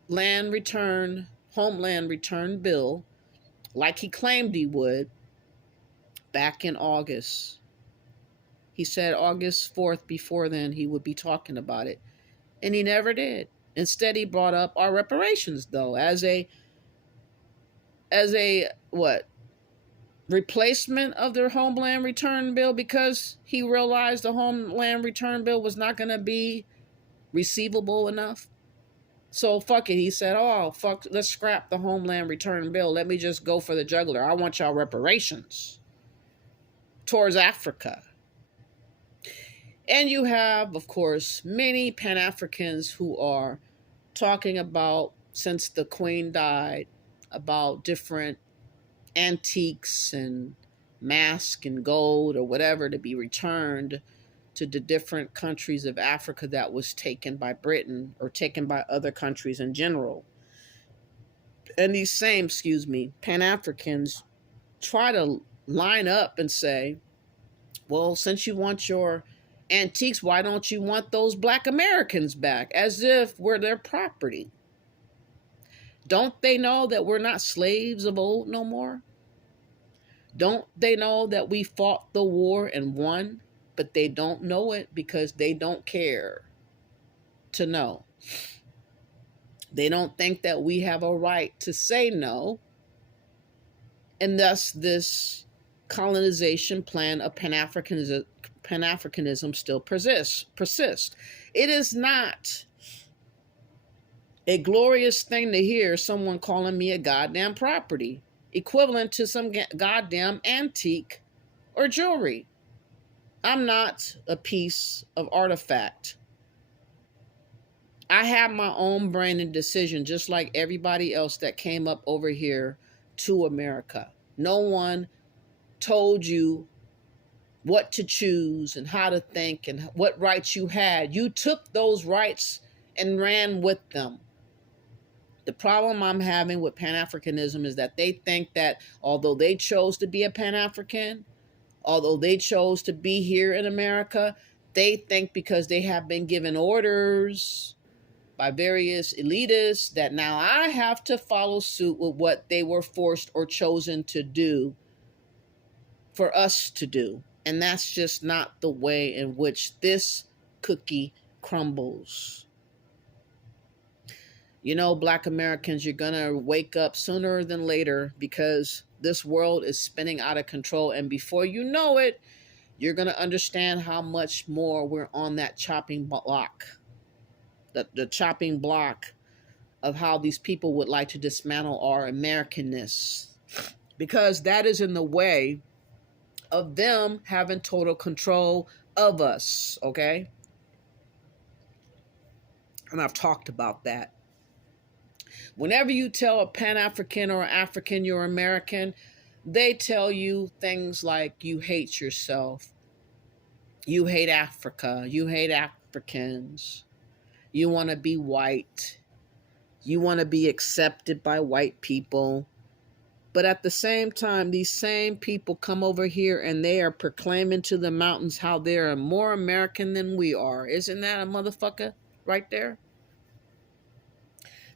homeland return bill like he claimed he would back in August. He said August 4th before then he would be talking about it, and he never did. Instead, he brought up our reparations, though, as a what, replacement of their homeland return bill, because he realized the homeland return bill was not going to be receivable enough. So fuck it. He said, oh, fuck, let's scrap the homeland return bill. Let me just go for the jugular. I want y'all reparations towards Africa. And you have, of course, many Pan-Africans who are talking about, since the Queen died, about different antiques and masks and gold or whatever to be returned to the different countries of Africa that was taken by Britain or taken by other countries in general. And these same, Pan-Africans try to line up and say, well, since you want your antiques, why don't you want those Black Americans back? As if we're their property. Don't they know that we're not slaves of old no more? Don't they know that we fought the war and won? But they don't know it because they don't care to know. They don't think that we have a right to say no. And thus this colonization plan of Pan-Africanism still persists. It is not a glorious thing to hear someone calling me a goddamn property, equivalent to some goddamn antique or jewelry. I'm not a piece of artifact. I have my own brain and decision, just like everybody else that came up over here to America. No one told you what to choose and how to think and what rights you had. You took those rights and ran with them. The problem I'm having with Pan-Africanism is that they think that although they chose to be a Pan-African, although they chose to be here in America, they think because they have been given orders by various elitists that now I have to follow suit with what they were forced or chosen to do for us to do. And that's just not the way in which this cookie crumbles. Black Americans, you're going to wake up sooner than later because this world is spinning out of control. And before you know it, you're going to understand how much more we're on that chopping block. The chopping block of how these people would like to dismantle our Americanness. Because that is in the way of them having total control of us, okay? And I've talked about that. Whenever you tell a Pan-African or African you're American, they tell you things like you hate yourself, you hate Africa, you hate Africans, you want to be white, you want to be accepted by white people. But at the same time, these same people come over here and they are proclaiming to the mountains how they're more American than we are. Isn't that a motherfucker right there?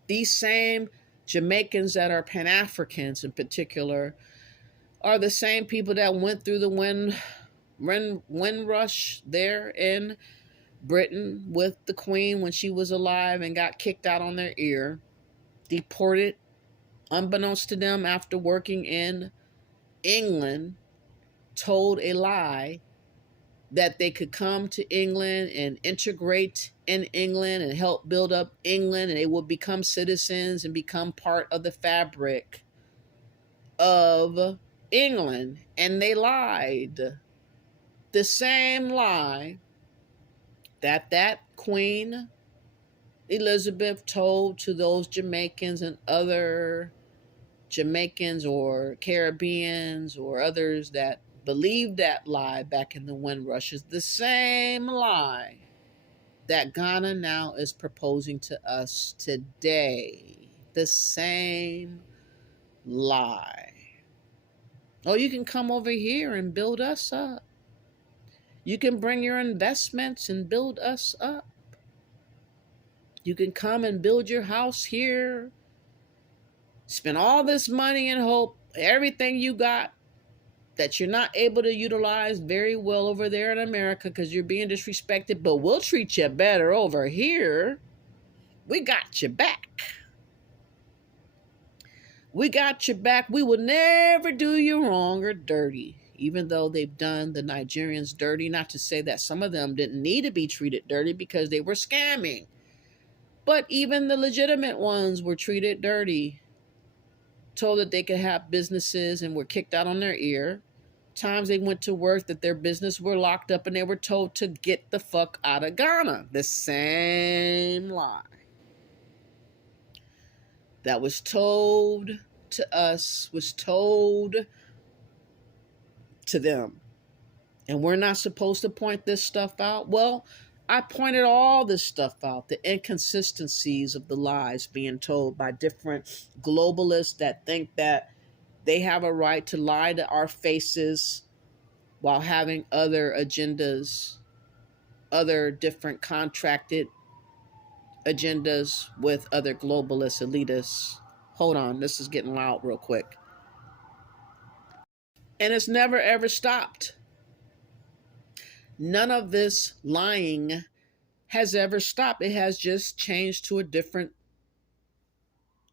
These same Jamaicans that are Pan-Africans in particular are the same people that went through the wind rush there in Britain with the Queen when she was alive and got kicked out on their ear, deported, unbeknownst to them after working in England, told a lie that they could come to England and integrate in England and help build up England and they would become citizens and become part of the fabric of England. And they lied. The same lie that Queen Elizabeth told to those Jamaicans and other Jamaicans or Caribbeans or others that believed that lie back in the Windrush is the same lie that Ghana now is proposing to us today. The same lie. Oh, you can come over here and build us up. You can bring your investments and build us up. You can come and build your house here. Spend all this money and hope everything you got that you're not able to utilize very well over there in America because you're being disrespected, but we'll treat you better over here. We got your back. We got your back. We will never do you wrong or dirty, even though they've done the Nigerians dirty. Not to say that some of them didn't need to be treated dirty because they were scamming. But even the legitimate ones were treated dirty. Told that they could have businesses and were kicked out on their ear. Times they went to work that their business were locked up and they were told to get the fuck out of Ghana. The same lie that was told to us was told to them. And we're not supposed to point this stuff out. Well, I pointed all this stuff out, the inconsistencies of the lies being told by different globalists that think that they have a right to lie to our faces while having other agendas, other different contracted agendas with other globalist elitists. Hold on, this is getting loud real quick. And it's never ever stopped. None of this lying has ever stopped. It has just changed to a different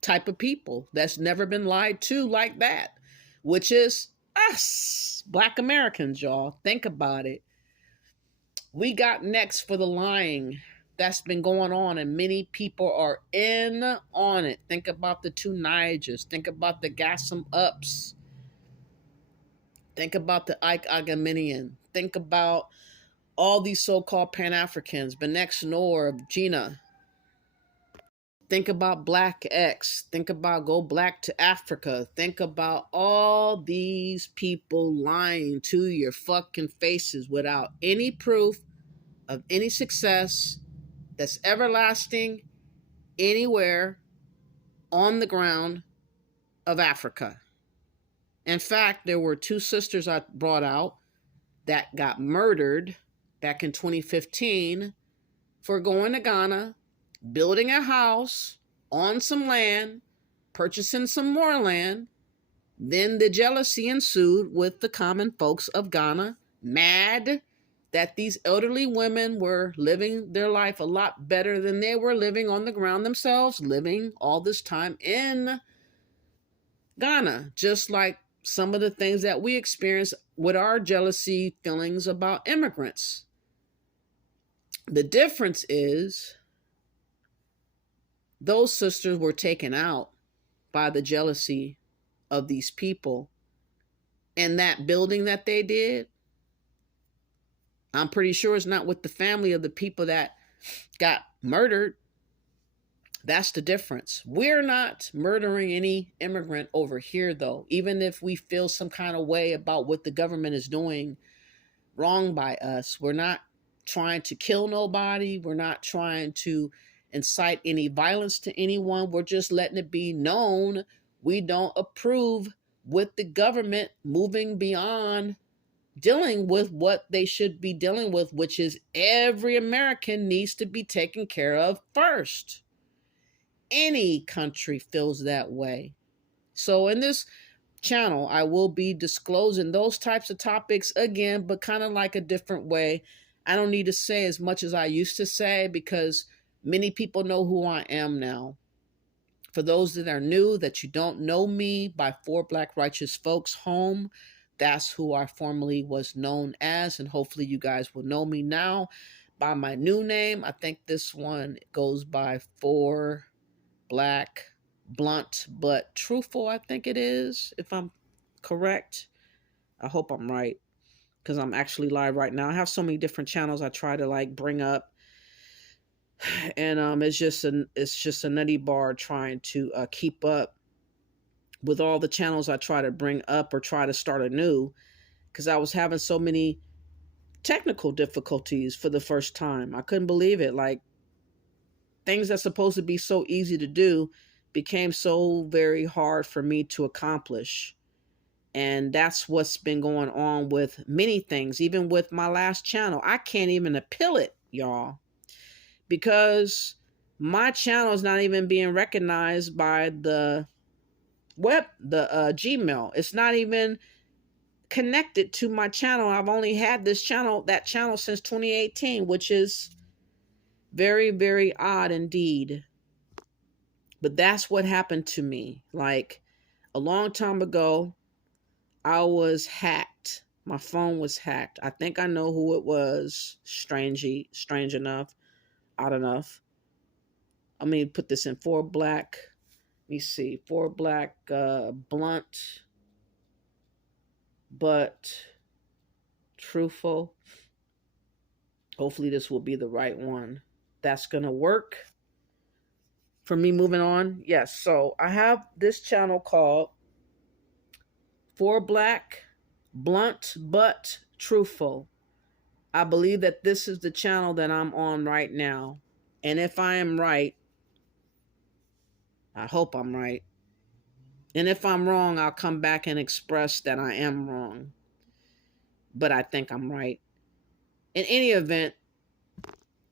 type of people that's never been lied to like that, which is us, Black Americans, y'all. Think about it. We got next for the lying that's been going on, and many people are in on it. Think about the two Nigers. Think about the Gassam Ups. Think about the Ike Agamemnon. Think about all these so-called Pan-Africans, Benex Nor, Gina. Think about Black X. Think about Go Black to Africa. Think about all these people lying to your fucking faces without any proof of any success that's everlasting anywhere on the ground of Africa. In fact, there were two sisters I brought out that got murdered back in 2015 for going to Ghana, building a house on some land, purchasing some more land. Then the jealousy ensued with the common folks of Ghana, mad that these elderly women were living their life a lot better than they were living on the ground themselves, living all this time in Ghana, just like some of the things that we experience with our jealousy feelings about immigrants. The difference is those sisters were taken out by the jealousy of these people. And that building that they did, I'm pretty sure it's not with the family of the people that got murdered. That's the difference. We're not murdering any immigrant over here, though, even if we feel some kind of way about what the government is doing wrong by us. We're not trying to kill nobody. We're not trying to incite any violence to anyone. We're just letting it be known we don't approve with the government moving beyond dealing with what they should be dealing with, which is every American needs to be taken care of first. Any country feels that way. So in this channel, I will be disclosing those types of topics again, but kind of like a different way. I don't need to say as much as I used to say because many people know who I am now. For those that are new, that you don't know me by 4 Black Righteous Folks Home, that's who I formerly was known as, and hopefully you guys will know me now by my new name. I think this one goes by 4 Black, Blunt, but Truthful, I think it is, if I'm correct. I hope I'm right, because I'm actually live right now. I have so many different channels I try to like bring up, and it's just a nutty bar trying to keep up with all the channels I try to bring up or try to start anew, because I was having so many technical difficulties for the first time. I couldn't believe it. Like, things that's supposed to be so easy to do became so very hard for me to accomplish. And that's what's been going on with many things, even with my last channel. I can't even appeal it, y'all, because my channel is not even being recognized by the Gmail. It's not even connected to my channel. I've only had that channel since 2018, which is very, very odd indeed. But that's what happened to me. Like, a long time ago, I was hacked. My phone was hacked. I think I know who it was. Strange enough, odd enough. Let me put this in 4BLACK. Let me see. 4BLACK, blunt, but truthful. Hopefully this will be the right one. That's going to work for me moving on. Yes, so I have this channel called 4BLACK, blunt, but truthful. I believe that this is the channel that I'm on right now. And if I am right, I hope I'm right. And if I'm wrong, I'll come back and express that I am wrong. But I think I'm right. In any event,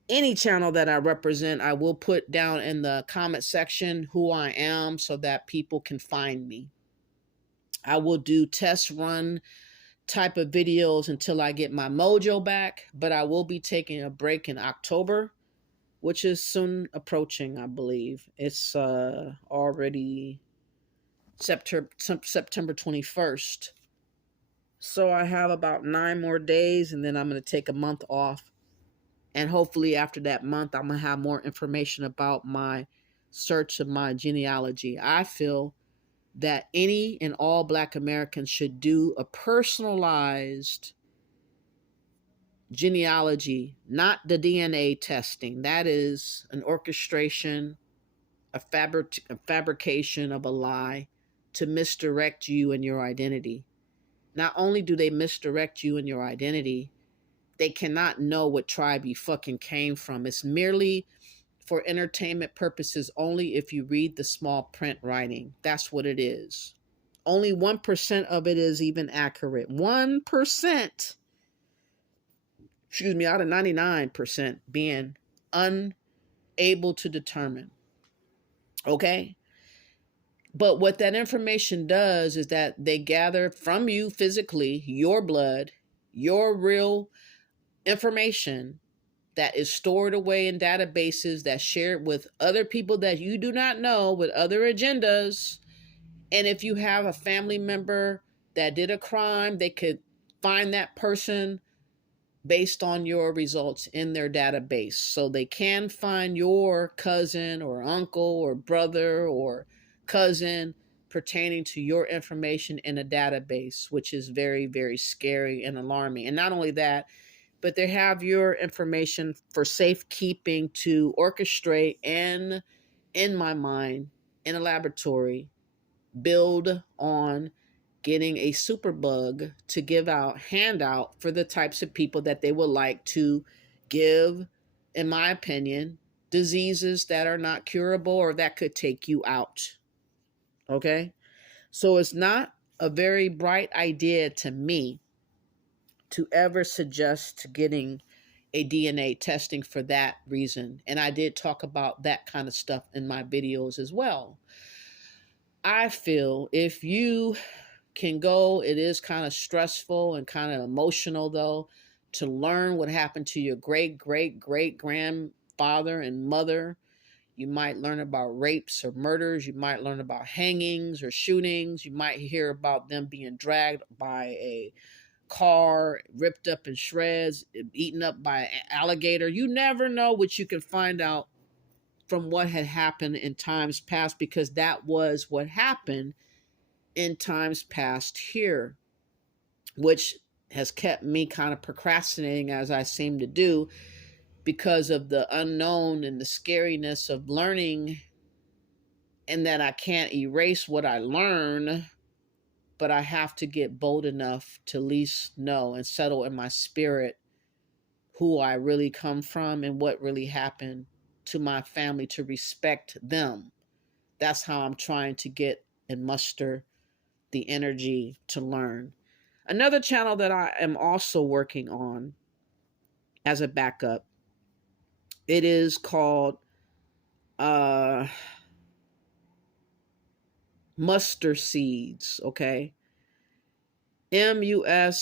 any channel that I represent, I will put down in the comment section who I am so that people can find me. I will do test run type of videos until I get my mojo back, but I will be taking a break in October, which is soon approaching, I believe. It's already September 21st. So I have about 9 more days, and then I'm going to take a month off. And hopefully after that month, I'm going to have more information about my search of my genealogy. I feel that any and all Black Americans should do a personalized genealogy, not the DNA testing. That is an orchestration, a fabrication of a lie to misdirect you and your identity. Not only do they misdirect you and your identity, they cannot know what tribe you fucking came from. It's merely for entertainment purposes only if you read the small print writing. That's what it is. Only 1% of it is even accurate. 1%. Excuse me, out of 99% being unable to determine. Okay? But what that information does is that they gather from you physically your blood, your real information that is stored away in databases that's shared with other people that you do not know with other agendas. And if you have a family member that did a crime, they could find that person based on your results in their database. So they can find your cousin or uncle or brother or cousin pertaining to your information in a database, which is very, very scary and alarming. And not only that, but they have your information for safekeeping to orchestrate and, in my mind, in a laboratory, build on getting a super bug to hand out for the types of people that they would like to give, in my opinion, diseases that are not curable or that could take you out. Okay? So it's not a very bright idea to me to ever suggest getting a DNA testing for that reason. And I did talk about that kind of stuff in my videos as well. I feel if you can go, it is kind of stressful and kind of emotional though, to learn what happened to your great grandfather and mother. You might learn about rapes or murders. You might learn about hangings or shootings. You might hear about them being dragged by a car, ripped up in shreds, eaten up by an alligator. You never know what you can find out from what had happened in times past, because that was what happened in times past here, which has kept me kind of procrastinating, as I seem to do, because of the unknown and the scariness of learning, and that I can't erase what I learn, but I have to get bold enough to at least know and settle in my spirit who I really come from and what really happened to my family, to respect them. That's how I'm trying to get and muster the energy to learn. Another channel that I am also working on as a backup, it is called uh Mustard Seeds, okay? Muster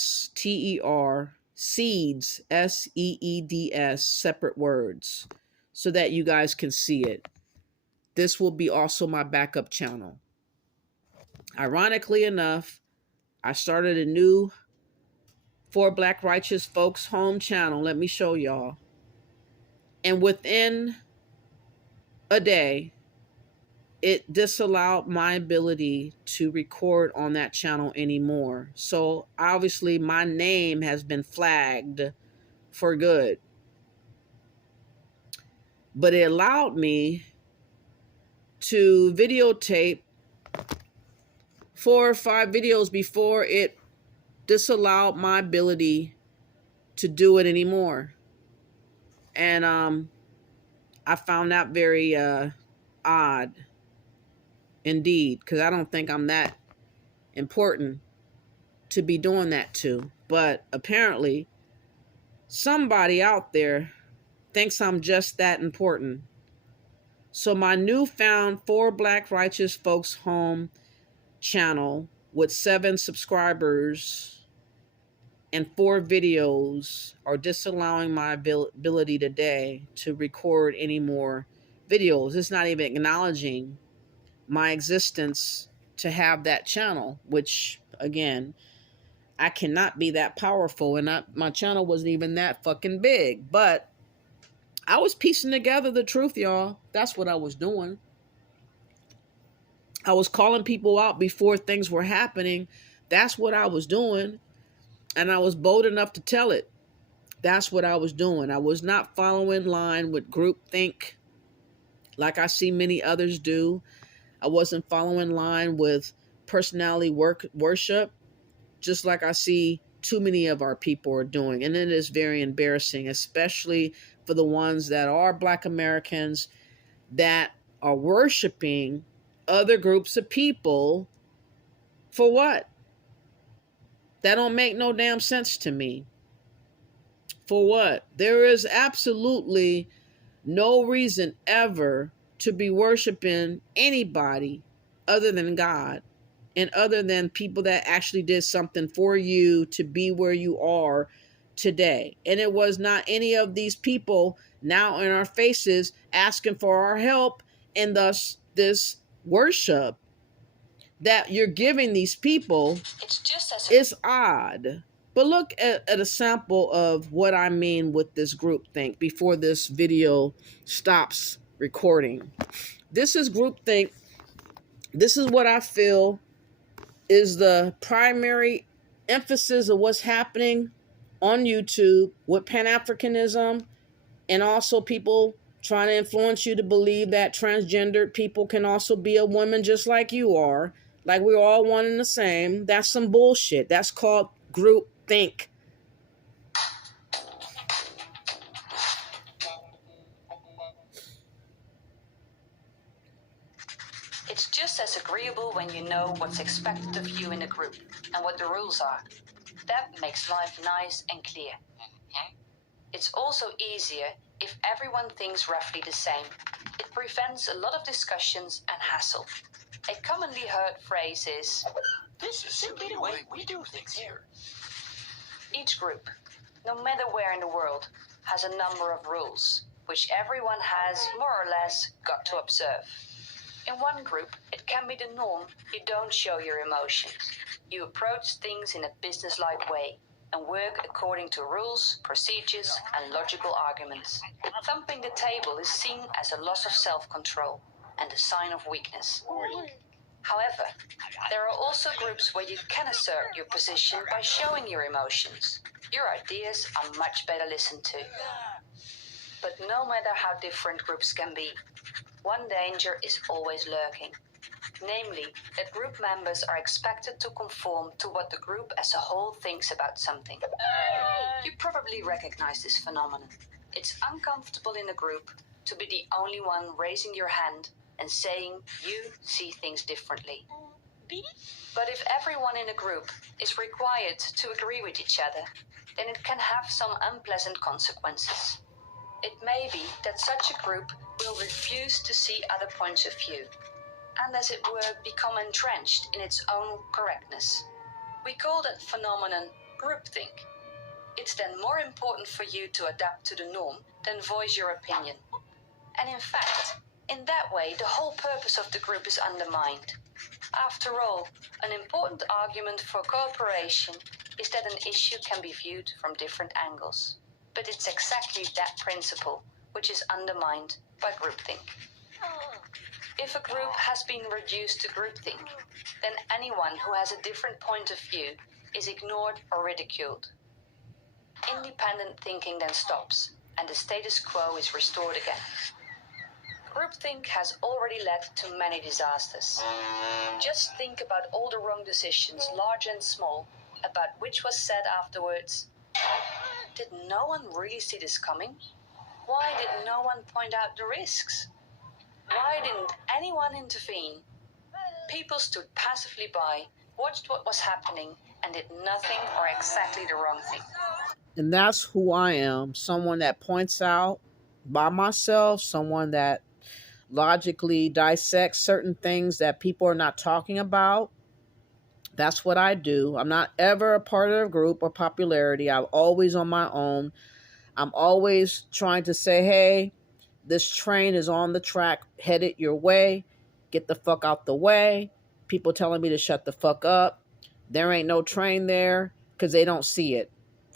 seeds, seeds, separate words, so that you guys can see it. This will be also my backup channel. Ironically enough, I started a new For Black Righteous Folks home channel. Let me show y'all. And within a day, it disallowed my ability to record on that channel anymore. So obviously my name has been flagged for good. But it allowed me to videotape 4 or 5 videos before it disallowed my ability to do it anymore. And I found that very odd indeed, because I don't think I'm that important to be doing that to. But apparently somebody out there thinks I'm just that important. So my newfound For Black Righteous Folks home channel with 7 subscribers and 4 videos are disallowing my ability today to record any more videos. It's not even acknowledging my existence to have that channel, which again, I cannot be that powerful, and my channel wasn't even that fucking big. But I was piecing together the truth, y'all. That's what I was doing. I was calling people out before things were happening. That's what I was doing. And I was bold enough to tell it. That's what I was doing. I was not following line with groupthink like I see many others do. I wasn't following line with personality worship, just like I see too many of our people are doing. And it is very embarrassing, especially for the ones that are Black Americans that are worshiping other groups of people. For what? That don't make no damn sense to me. For what? There is absolutely no reason ever to be worshiping anybody other than God, and other than people that actually did something for you to be where you are today. And it was not any of these people now in our faces asking for our help, and thus this worship that you're giving these people. It's odd. But look at a sample of what I mean with this groupthink before this video stops recording. This is groupthink. This is what I feel is the primary emphasis of what's happening on YouTube with Pan-Africanism, and also people trying to influence you to believe that transgendered people can also be a woman just like you are, like we're all one and the same. That's some bullshit. That's called groupthink. It's just as agreeable when you know what's expected of you in a group and what the rules are. That makes life nice and clear. It's also easier if everyone thinks roughly the same. It prevents a lot of discussions and hassle. A commonly heard phrase is, "This is simply the way we do things here." Each group, no matter where in the world, has a number of rules, which everyone has more or less got to observe. In one group, it can be the norm you don't show your emotions. You approach things in a businesslike way and work according to rules, procedures, and logical arguments. Thumping the table is seen as a loss of self-control and a sign of weakness. However, there are also groups where you can assert your position by showing your emotions. Your ideas are much better listened to. But no matter how different groups can be, one danger is always lurking. Namely, that group members are expected to conform to what the group as a whole thinks about something. You probably recognize this phenomenon. It's uncomfortable in a group to be the only one raising your hand and saying you see things differently. But if everyone in a group is required to agree with each other, then it can have some unpleasant consequences. It may be that such a group will refuse to see other points of view, and as it were, become entrenched in its own correctness. We call that phenomenon groupthink. It's then more important for you to adapt to the norm than voice your opinion. And in fact, in that way, the whole purpose of the group is undermined. After all, an important argument for cooperation is that an issue can be viewed from different angles. But it's exactly that principle which is undermined by groupthink. If a group has been reduced to groupthink, then anyone who has a different point of view is ignored or ridiculed. Independent thinking then stops, and the status quo is restored again. Groupthink has already led to many disasters. Just think about all the wrong decisions, large and small, about which was said afterwards. Did no one really see this coming? Why did no one point out the risks? Why didn't anyone intervene? People stood passively by, watched what was happening, and did nothing or exactly the wrong thing. And that's who I am. Someone that points out by myself, someone that logically dissects certain things that people are not talking about. That's what I do. I'm not ever a part of a group or popularity. I'm always on my own. I'm always trying to say, hey, this train is on the track, headed your way. Get the fuck out the way. People telling me to shut the fuck up. There ain't no train there because they don't see it.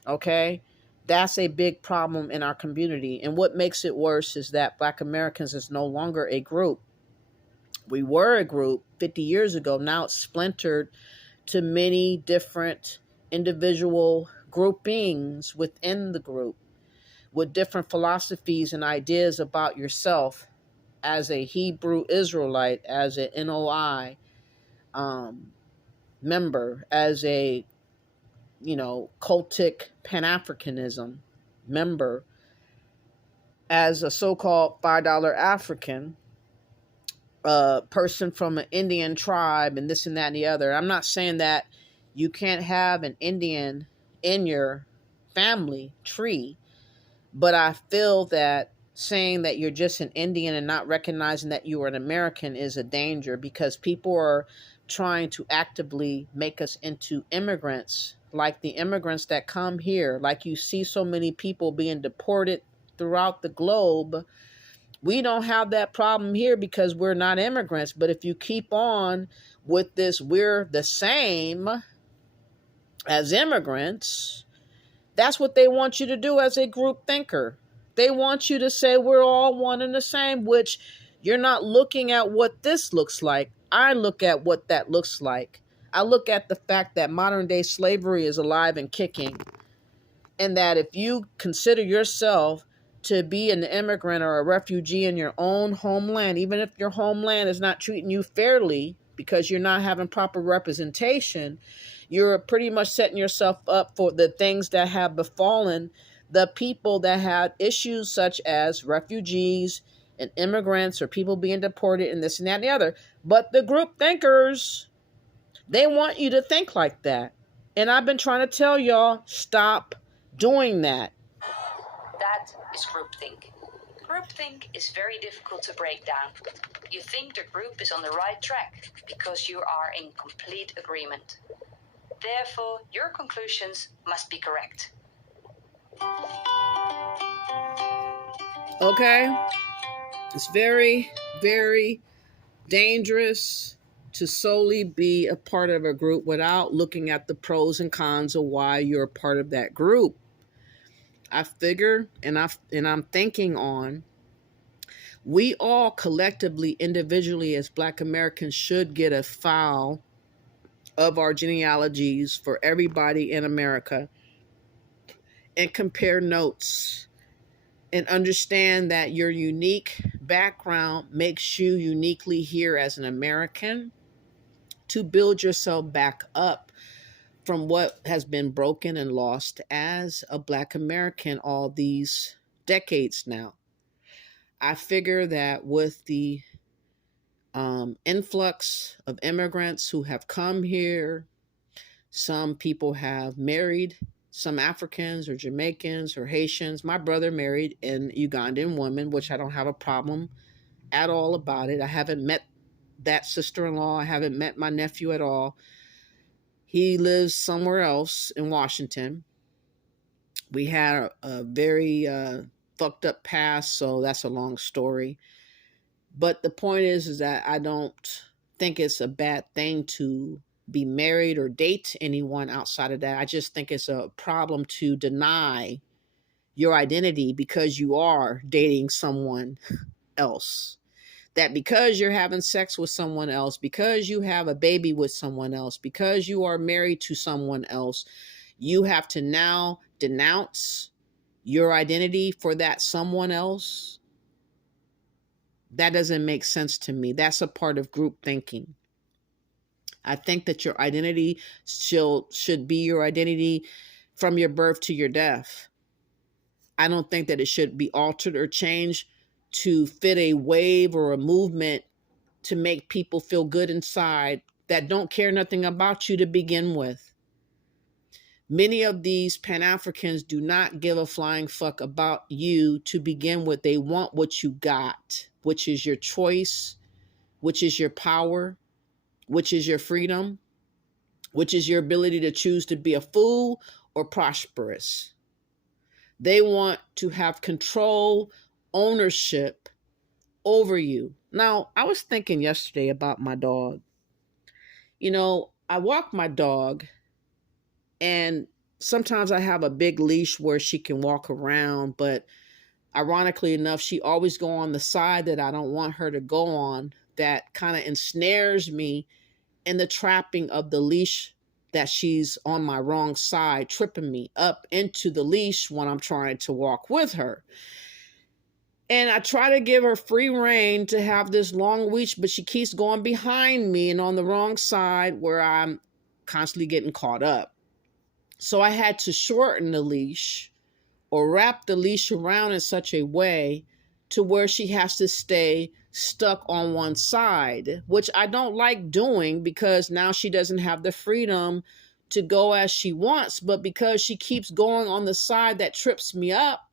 Okay? That's a big problem in our community. And what makes it worse is that Black Americans is no longer a group. We were a group 50 years ago. Now it's splintered to many different individual groupings within the group with different philosophies and ideas about yourself as a Hebrew Israelite, as an NOI member, as a cultic Pan-Africanism member, as a so-called $5 African person from an Indian tribe, and this and that and the other. I'm not saying that you can't have an Indian in your family tree, but I feel that saying that you're just an Indian and not recognizing that you are an American is a danger, because people are trying to actively make us into immigrants, like the immigrants that come here. Like you see so many people being deported throughout the globe. We don't have that problem here because we're not immigrants. But if you keep on with this, we're the same as immigrants, that's what they want you to do as a group thinker. They want you to say we're all one and the same, which you're not looking at what this looks like. I look at what that looks like. I look at the fact that modern day slavery is alive and kicking, and that if you consider yourself to be an immigrant or a refugee in your own homeland, even if your homeland is not treating you fairly because you're not having proper representation, you're pretty much setting yourself up for the things that have befallen the people that had issues such as refugees and immigrants or people being deported and this and that and the other. But the group thinkers, they want you to think like that. And I've been trying to tell y'all, stop doing that. That is groupthink. Groupthink is very difficult to break down. You think the group is on the right track because you are in complete agreement. Therefore, your conclusions must be correct. Okay? It's very, very dangerous to solely be a part of a group without looking at the pros and cons of why you're a part of that group. I figure, and I'm thinking on, we all collectively, individually as Black Americans should get a file of our genealogies for everybody in America and compare notes and understand that your unique background makes you uniquely here as an American to build yourself back up from what has been broken and lost as a Black American all these decades now. I figure that with the influx of immigrants who have come here, some people have married some Africans or Jamaicans or Haitians. My brother married an Ugandan woman, which I don't have a problem at all about it. I haven't met that sister-in-law. I haven't met my nephew at all. He lives somewhere else in Washington. We had a very fucked up past, so that's a long story. But the point is that I don't think it's a bad thing to be married or date anyone outside of that. I just think it's a problem to deny your identity because you are dating someone else. That because you're having sex with someone else, because you have a baby with someone else, because you are married to someone else, you have to now denounce your identity for that someone else. That doesn't make sense to me. That's a part of group thinking. I think that your identity should be your identity from your birth to your death. I don't think that it should be altered or changed to fit a wave or a movement to make people feel good inside that don't care nothing about you to begin with. Many of these Pan-Africans do not give a flying fuck about you to begin with. They want what you got, which is your choice, which is your power, which is your freedom, which is your ability to choose to be a fool or prosperous. They want to have control, ownership over you. Now, I was thinking yesterday about my dog. You know, I walk my dog, and sometimes I have a big leash where she can walk around, but ironically enough, she always go on the side that I don't want her to go on. That kind of ensnares me in the trapping of the leash that she's on my wrong side, tripping me up into the leash when I'm trying to walk with her. And I try to give her free rein to have this long leash, but she keeps going behind me and on the wrong side where I'm constantly getting caught up. So I had to shorten the leash or wrap the leash around in such a way to where she has to stay stuck on one side, which I don't like doing because now she doesn't have the freedom to go as she wants. But because she keeps going on the side that trips me up,